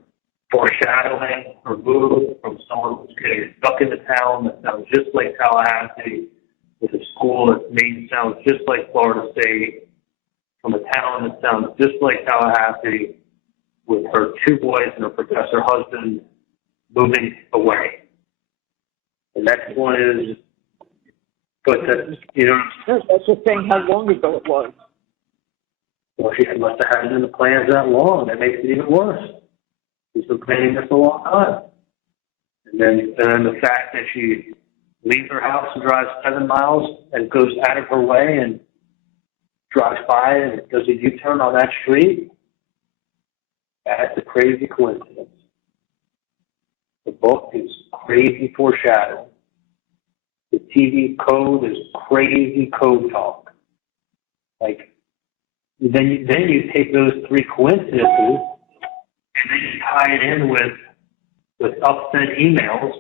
foreshadowing her move from someone who's getting stuck in the town that sounds just like Tallahassee with a school that name sounds just like Florida State, from a town that sounds just like Tallahassee, with her 2 boys and her professor husband moving away. The next one is, but that's, you know. That's just saying how long ago it was. Well, she must have had it in the plans that long. That makes it even worse. She's been planning this a long time. And then the fact that she leaves her house and drives 7 miles and goes out of her way and drives by and does a U-turn on that street, that's a crazy coincidence. The book is crazy foreshadowing. The TV code is crazy code talk. Like, then you take those 3 coincidences and then you tie it in with upsent emails,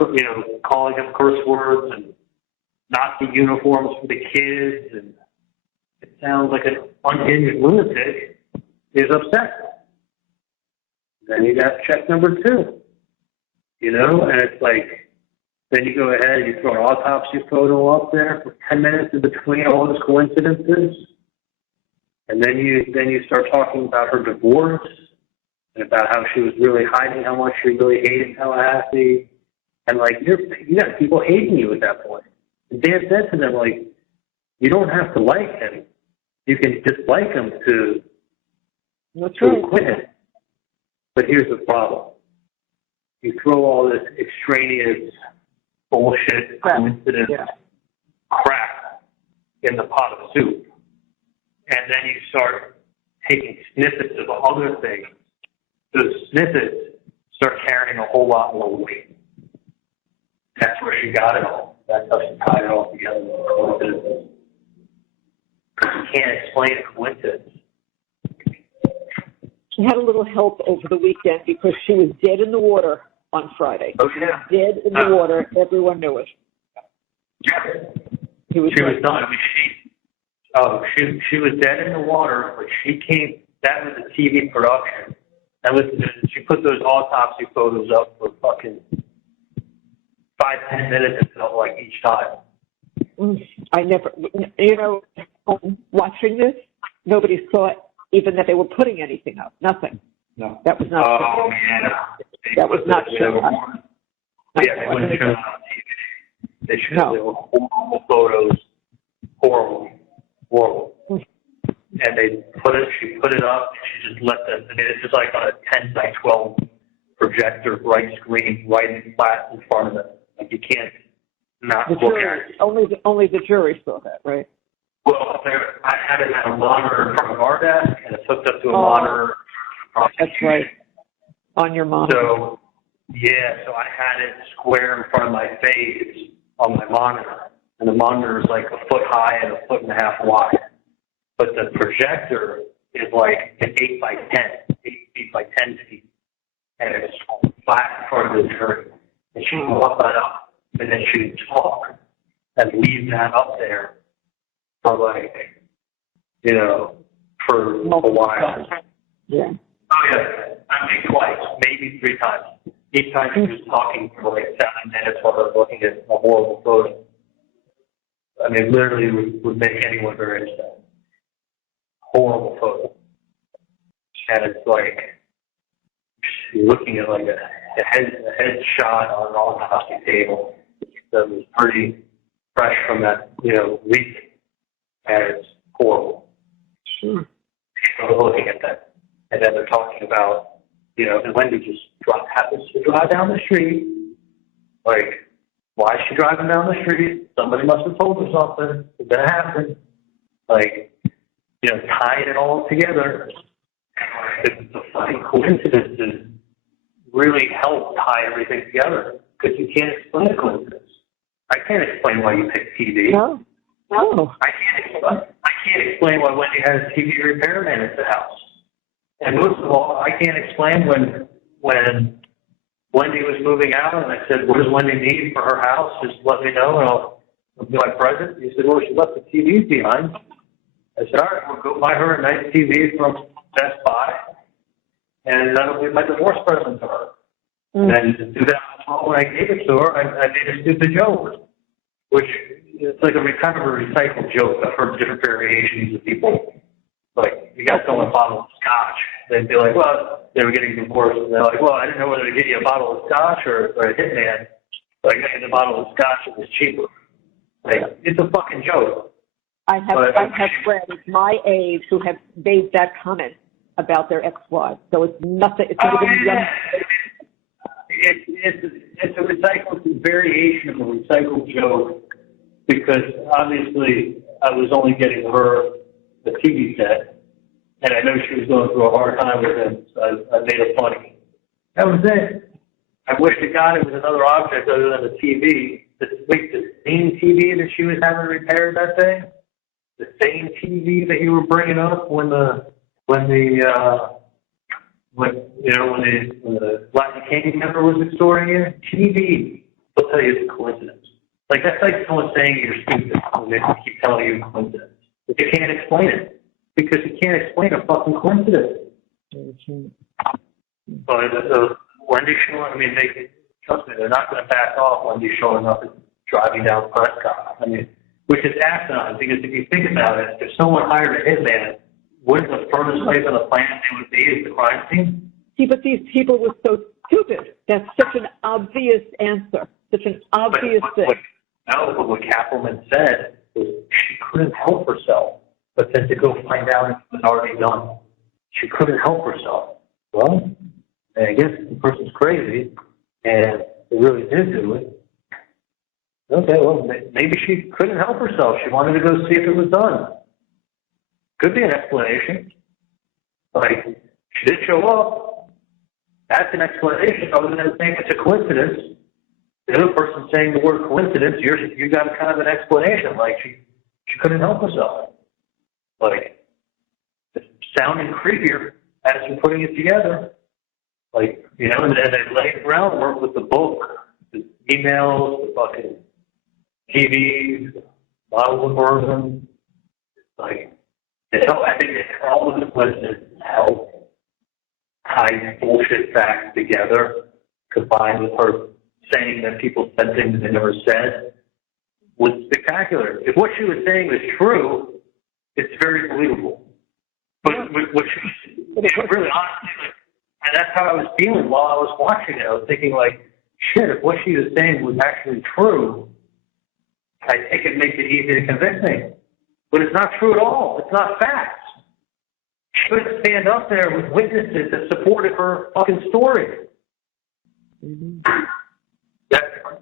you know, calling them curse words and Nazi uniforms for the kids, and it sounds like an unhinged lunatic is upset. Then you got check number 2, you know, and it's like, then you go ahead and you throw an autopsy photo up there for 10 minutes in between all those coincidences. And then you start talking about her divorce and about how she was really hiding how much she really hated Tallahassee. And, like, you got people hating you at that point. And Dan said to them, like, you don't have to like him. You can dislike him to quit him. But here's the problem. You throw all this extraneous bullshit, coincidence, crap in the pot of soup. And then you start taking snippets of other things. Those snippets start carrying a whole lot more weight. That's where she got it all. That's how she tied it all together with coincidences. Because you can't explain a coincidence. She had a little help over the weekend because she was dead in the water on Friday. Oh, yeah. Dead in the water. Everyone knew it. Yeah. She was done. I mean, she was dead in the water, but she came. That was a TV production. She put those autopsy photos up for fucking 5-10 minutes. It felt like each time. I never, you know, watching this, nobody saw even that they were putting anything up. Nothing. No. That was not. Oh, yeah. That was not shown. Yeah, they wouldn't show it on TV. They showed They were horrible photos. Horrible. And she put it up, and she just let them, I mean, it's just like on a 10 by 12 projector, bright screen, right in flat in front of them. Like, you can't not look at it. Only the jury saw that, right? Well, I had it at a monitor in front of our desk, and it's hooked up to a monitor. That's right. On your monitor. So I had it square in front of my face on my monitor. And the monitor is like a foot high and a foot and a half wide. But the projector is like an 8 by 10, 8 feet by 10 feet. And it's flat in front of the jury. And she would walk that up, and then she would talk and leave that up there for like, you know, for a while. Yeah. Oh, yeah. I mean, twice, maybe 3 times. Each time she was talking for like 7 minutes while I was looking at a horrible photo. I mean, literally would make anyone very upset. Horrible photo. And it's like, you're looking at like a head shot on an autopsy table that was pretty fresh from that, you know, leak. And it's horrible. Sure. People are looking at that. And then they're talking about, you know, and Wendy just happens to drive down the street. Like, why is she driving down the street? Somebody must have told her something. It's going to happen. Like, you know, tying it all together. And the funny coincidences really help tie everything together because you can't explain a coincidence. I can't explain why you picked TV. No. I can't explain why Wendy has a TV repairman at the house. And most of all, I can't explain when Wendy was moving out and I said, what does Wendy need for her house? Just let me know and I'll be my present. He said, well, she left the TVs behind. I said, all right, we'll go buy her a nice TV from Best Buy and that'll be my divorce present to her. And in 2012, when I gave it to her, I made a stupid joke. which it's like kind of a recycled joke. I've heard different variations of people. Like, you got someone a bottle of scotch. They'd be like, well, they were getting divorced. And they're like, well, I didn't know whether to get you a bottle of scotch or a hitman. So I got you the bottle of scotch. It was cheaper. Like, it's a fucking joke. I have friends my age who have made that comment about their ex-wives. So it's nothing. It's not even young. It's a recycled variation of a recycled joke because obviously I was only getting her the TV set, and I know she was going through a hard time with him, so I made it funny. That was it. I wish to God it was another object other than the TV. The same TV that she was having repaired that day, the same TV that you were bringing up when the Latin King member was extorting you. TV. They'll tell you it's a coincidence. Like, that's like someone saying you're stupid when they keep telling you a coincidence. But you can't explain it because you can't explain a fucking coincidence. But Wendy showing, I mean, trust me, they're not going to back off Wendy showing up and driving down Prescott. I mean, which is asinine because if you think about it, if someone hired a hitman, wouldn't the furthest place on the planet they would be is the crime scene? See, but these people were so stupid. That's such an obvious answer. Such an obvious thing. But what Kappelman said was she couldn't help herself, but then to go find out it was already done. She couldn't help herself. Well, I guess the person's crazy, and they really did do it. Okay, well, maybe she couldn't help herself. She wanted to go see if it was done. Could be an explanation. Like, she did show up. That's an explanation other than saying it's a coincidence. The other person saying the word coincidence, you got kind of an explanation. Like, she couldn't help herself. Like, it's sounding creepier as you're putting it together. Like, you know, and they laid groundwork with the book, the emails, the fucking TVs, bottles of bourbon. Like, I think all of it was just help tie bullshit facts together, combined with her saying that people said things they never said, was spectacular. If what she was saying was true, it's very believable. But what she really honestly, like, and that's how I was feeling while I was watching it. I was thinking, like, shit, if what she was saying was actually true, I think it makes it easy to convince me. But it's not true at all. It's not facts. She couldn't stand up there with witnesses that supported her fucking story. Mm-hmm.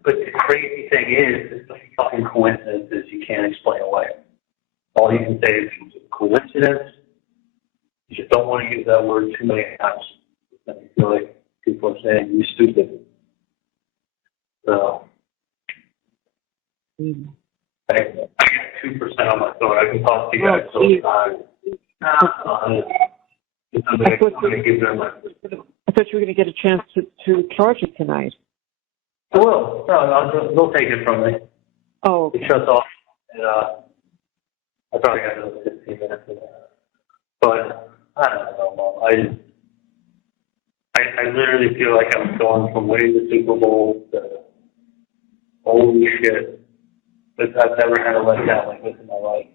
But the crazy thing is, it's the fucking coincidences you can't explain away. All you can say is it's a coincidence. You just don't want to use that word too many times. I feel like people are saying you're stupid. So I got 2% on my phone. I can talk to you guys sometime. I thought you were going to get a chance to charge it tonight. I will. No, they'll take it from me. Oh, okay. It shuts off, and I probably got another 15 minutes of that. But I don't know, Mom. I literally feel like I'm going from winning the Super Bowl to holy shit. But I've never had a letdown like this in my life.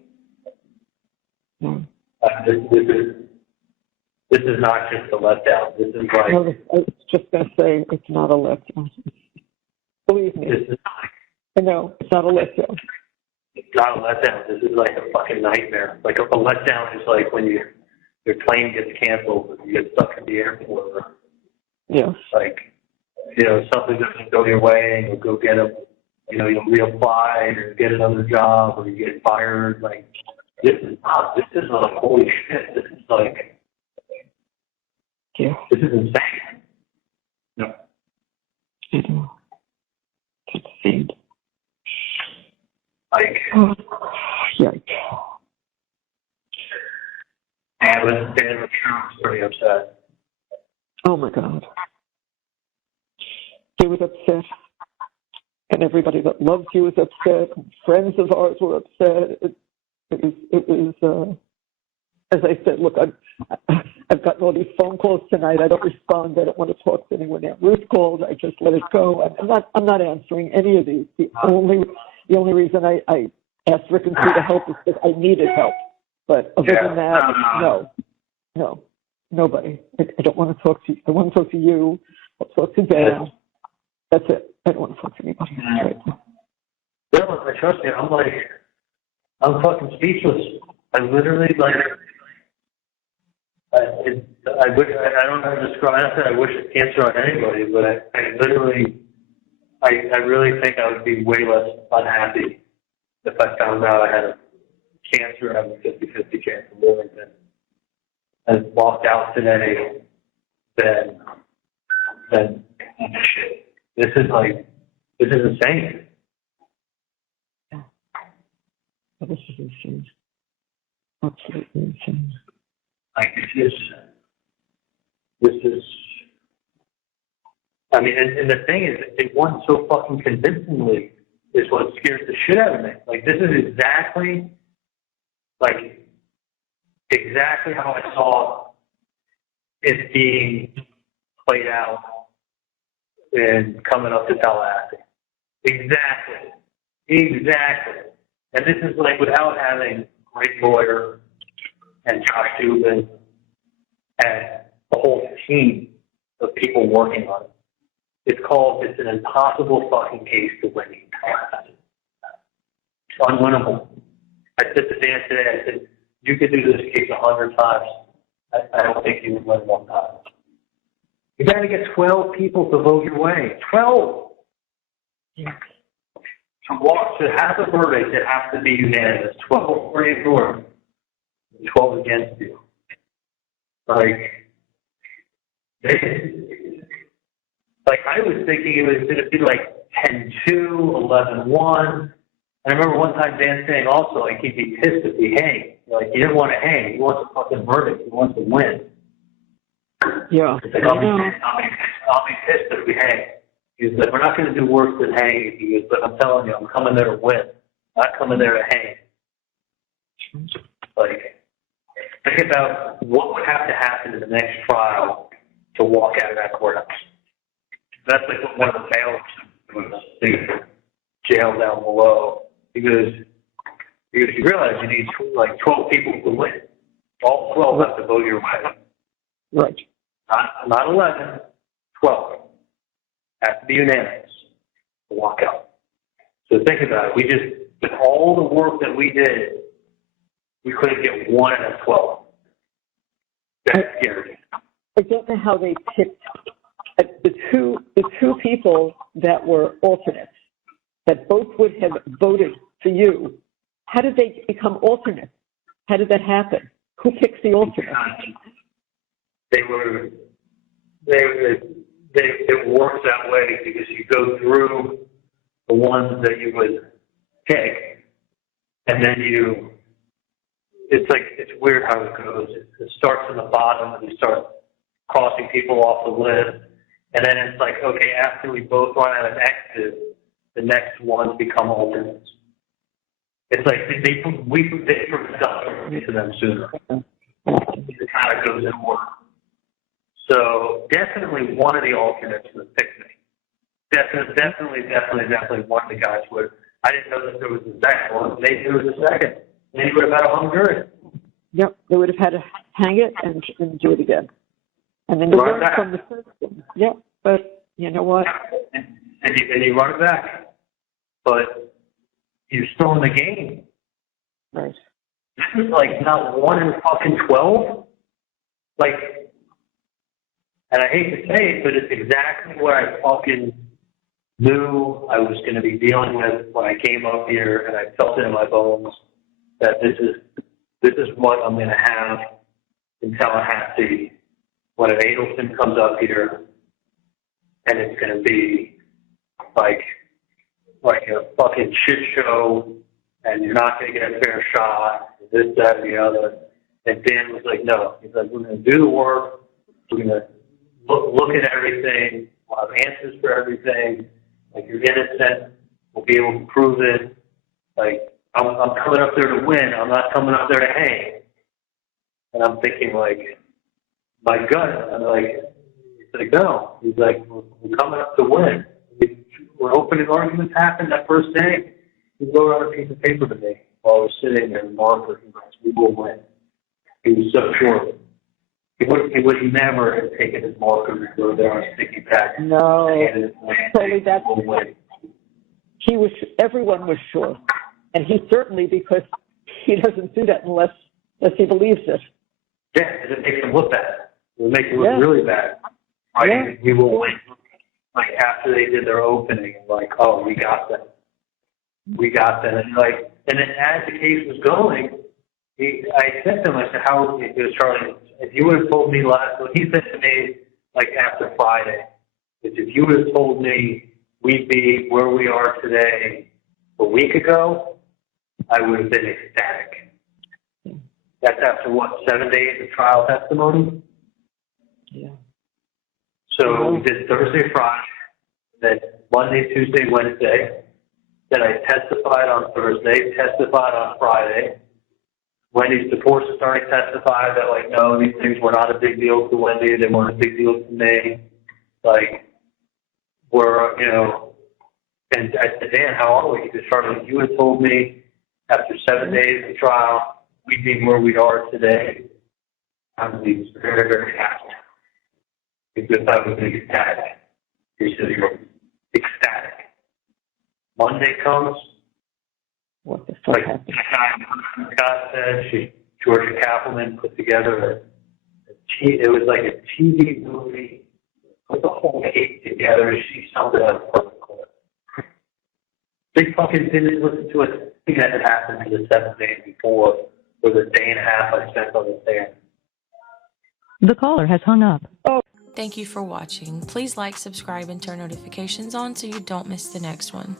This is not just a letdown. This is like. I was just going to say it's not a letdown. Believe me. I know it's not a letdown. It's not a letdown. This is like a fucking nightmare. Like a letdown is like when your plane gets canceled and you get stuck in the airport. Yeah. Like, you know, something doesn't go your way and you go get you'll reapply or get another job or you get fired. Like, this is like, holy shit. This is like, yeah. This is insane. No. It's insane. Like, yikes. Dan was pretty upset. Oh my God. He was upset. And everybody that loves you was upset. Friends of ours were upset. It was as I said, look, I've gotten all these phone calls tonight. I don't respond. I don't want to talk to anyone now. Ruth called. I just let it go. I'm not answering any of these. The only reason I asked Rick and Sue to help is because I needed help. But other than that, no, nobody. I don't want to talk to you. I want to talk to you. I'll talk to Dan. That's it. I don't want to talk to anybody else right now. Bill, trust me, I'm fucking speechless. I literally, like, I don't know how to describe it. Not that I wish cancer on anybody, but I really think I would be way less unhappy if I found out I had a cancer and I have a 50-50 chance of living and walked out today than shit. This is insane. This is insane. Absolutely insane. Like, this is, I mean, and the thing is, it won so fucking convincingly is what scares the shit out of me. Like, this is exactly how I saw it being played out and coming up to Tallahassee. Exactly. And this is like without having a great lawyer and Josh Dubin and the whole team of people working on it. It's an impossible fucking case to win in Tallahassee. It's unwinnable. I said to Dan today, I said, you could do this case 100 times. I don't think you would win one time. You got to get 12 people to vote your way. 12! Yeah. To have a verdict, it has to be unanimous. 12 for you, 12 against you. Like I was thinking it was going to be like 10-2, 11-1. And I remember one time Dan saying also, like, he'd be pissed if he hang. Like, he didn't want to hang. He wants a fucking verdict. He wants to win. Yeah. Like, I'll be pissed if we hang. He's like, we're not going to do worse than hanging. He goes, but I'm telling you, I'm coming there to win. I'm not coming there to hang. Like, think about what would have to happen in the next trial to walk out of that courthouse. That's like what one of the bailiffs was in jail down below. He goes, you realize you need like 12 people to win. All 12 have to vote your way. Right. Not 11, 12. Has to be unanimous to walk out. So think about it. With all the work that we did, we couldn't get 1 out of 12. That's scary. I don't know how they picked the two people that were alternates, that both would have voted for you. How did they become alternates? How did that happen? Who picks the alternates? It works that way because you go through the ones that you would pick, and then it's weird how it goes. It starts in the bottom, and you start crossing people off the list, and then it's like, okay, after we both run out of X's, the next ones become alternates. It's like they put stuff into them sooner. It kind of goes in order. So definitely one of the alternates would pick me. Definitely one of the guys would. I didn't know that there was a second one. Maybe there was a second. Then he would have had a hung jury. Yep, they would have had to hang it and do it again. And then you learn from the first one. Yep, but you know what? And you run it back. But you're still in the game. Right. This is like not 1 in fucking 12. Like, and I hate to say it, but it's exactly what I fucking knew I was going to be dealing with when I came up here, and I felt it in my bones that this is what I'm going to have in Tallahassee when an Adelson comes up here, and it's going to be like a fucking shit show, and you're not going to get a fair shot, this, that, and the other. And Dan was like, no. He's like, we're going to do the work. We're going to look at everything. We'll have answers for everything. Like, you're innocent. We'll be able to prove it. Like, I'm coming up there to win. I'm not coming up there to hang. And I'm thinking, like, my gut. I'm like, he's like, no. He's like, we're coming up to win. We're hoping an arguments happen that first day. He wrote out a piece of paper to me while I was sitting there, marker. He goes, "We will win." He was so sure. He would never have taken his marker and go there on a sticky pad. No, totally. That's "We'll win." everyone was sure. And he certainly, because he doesn't do that unless he believes it. Yeah, because it makes him look bad. It would make him look really bad. Right? Yeah. We will win. Like, after they did their opening, like, "Oh, we got them. We got them." And like, and then as the case was going, I said to him, I said, "How would you, Charlie, if you would have told me last," what he said to me, like, after Friday, is, "If you would have told me we'd be where we are today a week ago, I would have been ecstatic." That's after, what, 7 days of trial testimony? Yeah. So we did Thursday, Friday, then Monday, Tuesday, Wednesday. Then I testified on Thursday, testified on Friday. Wendy's divorce attorney testified that, like, no, these things were not a big deal to Wendy. They weren't a big deal to me. Like, and I said, "Dan, how are we?" He said, "Charlie, you had told me after 7 days of trial, we'd be where we are today." I was very, very happy. Because I was ecstatic. He said, "You're ecstatic." Monday comes. What the fuck Like happened? Scott said, Georgia Kappelman put together it was like a TV movie, put the whole case together. She summed it up perfectly. They fucking didn't listen to a thing that had happened for the 7 days before, or the day and a half I spent on the stand. The caller has hung up. Thank you for watching. Please like, subscribe, and turn notifications on so you don't miss the next one.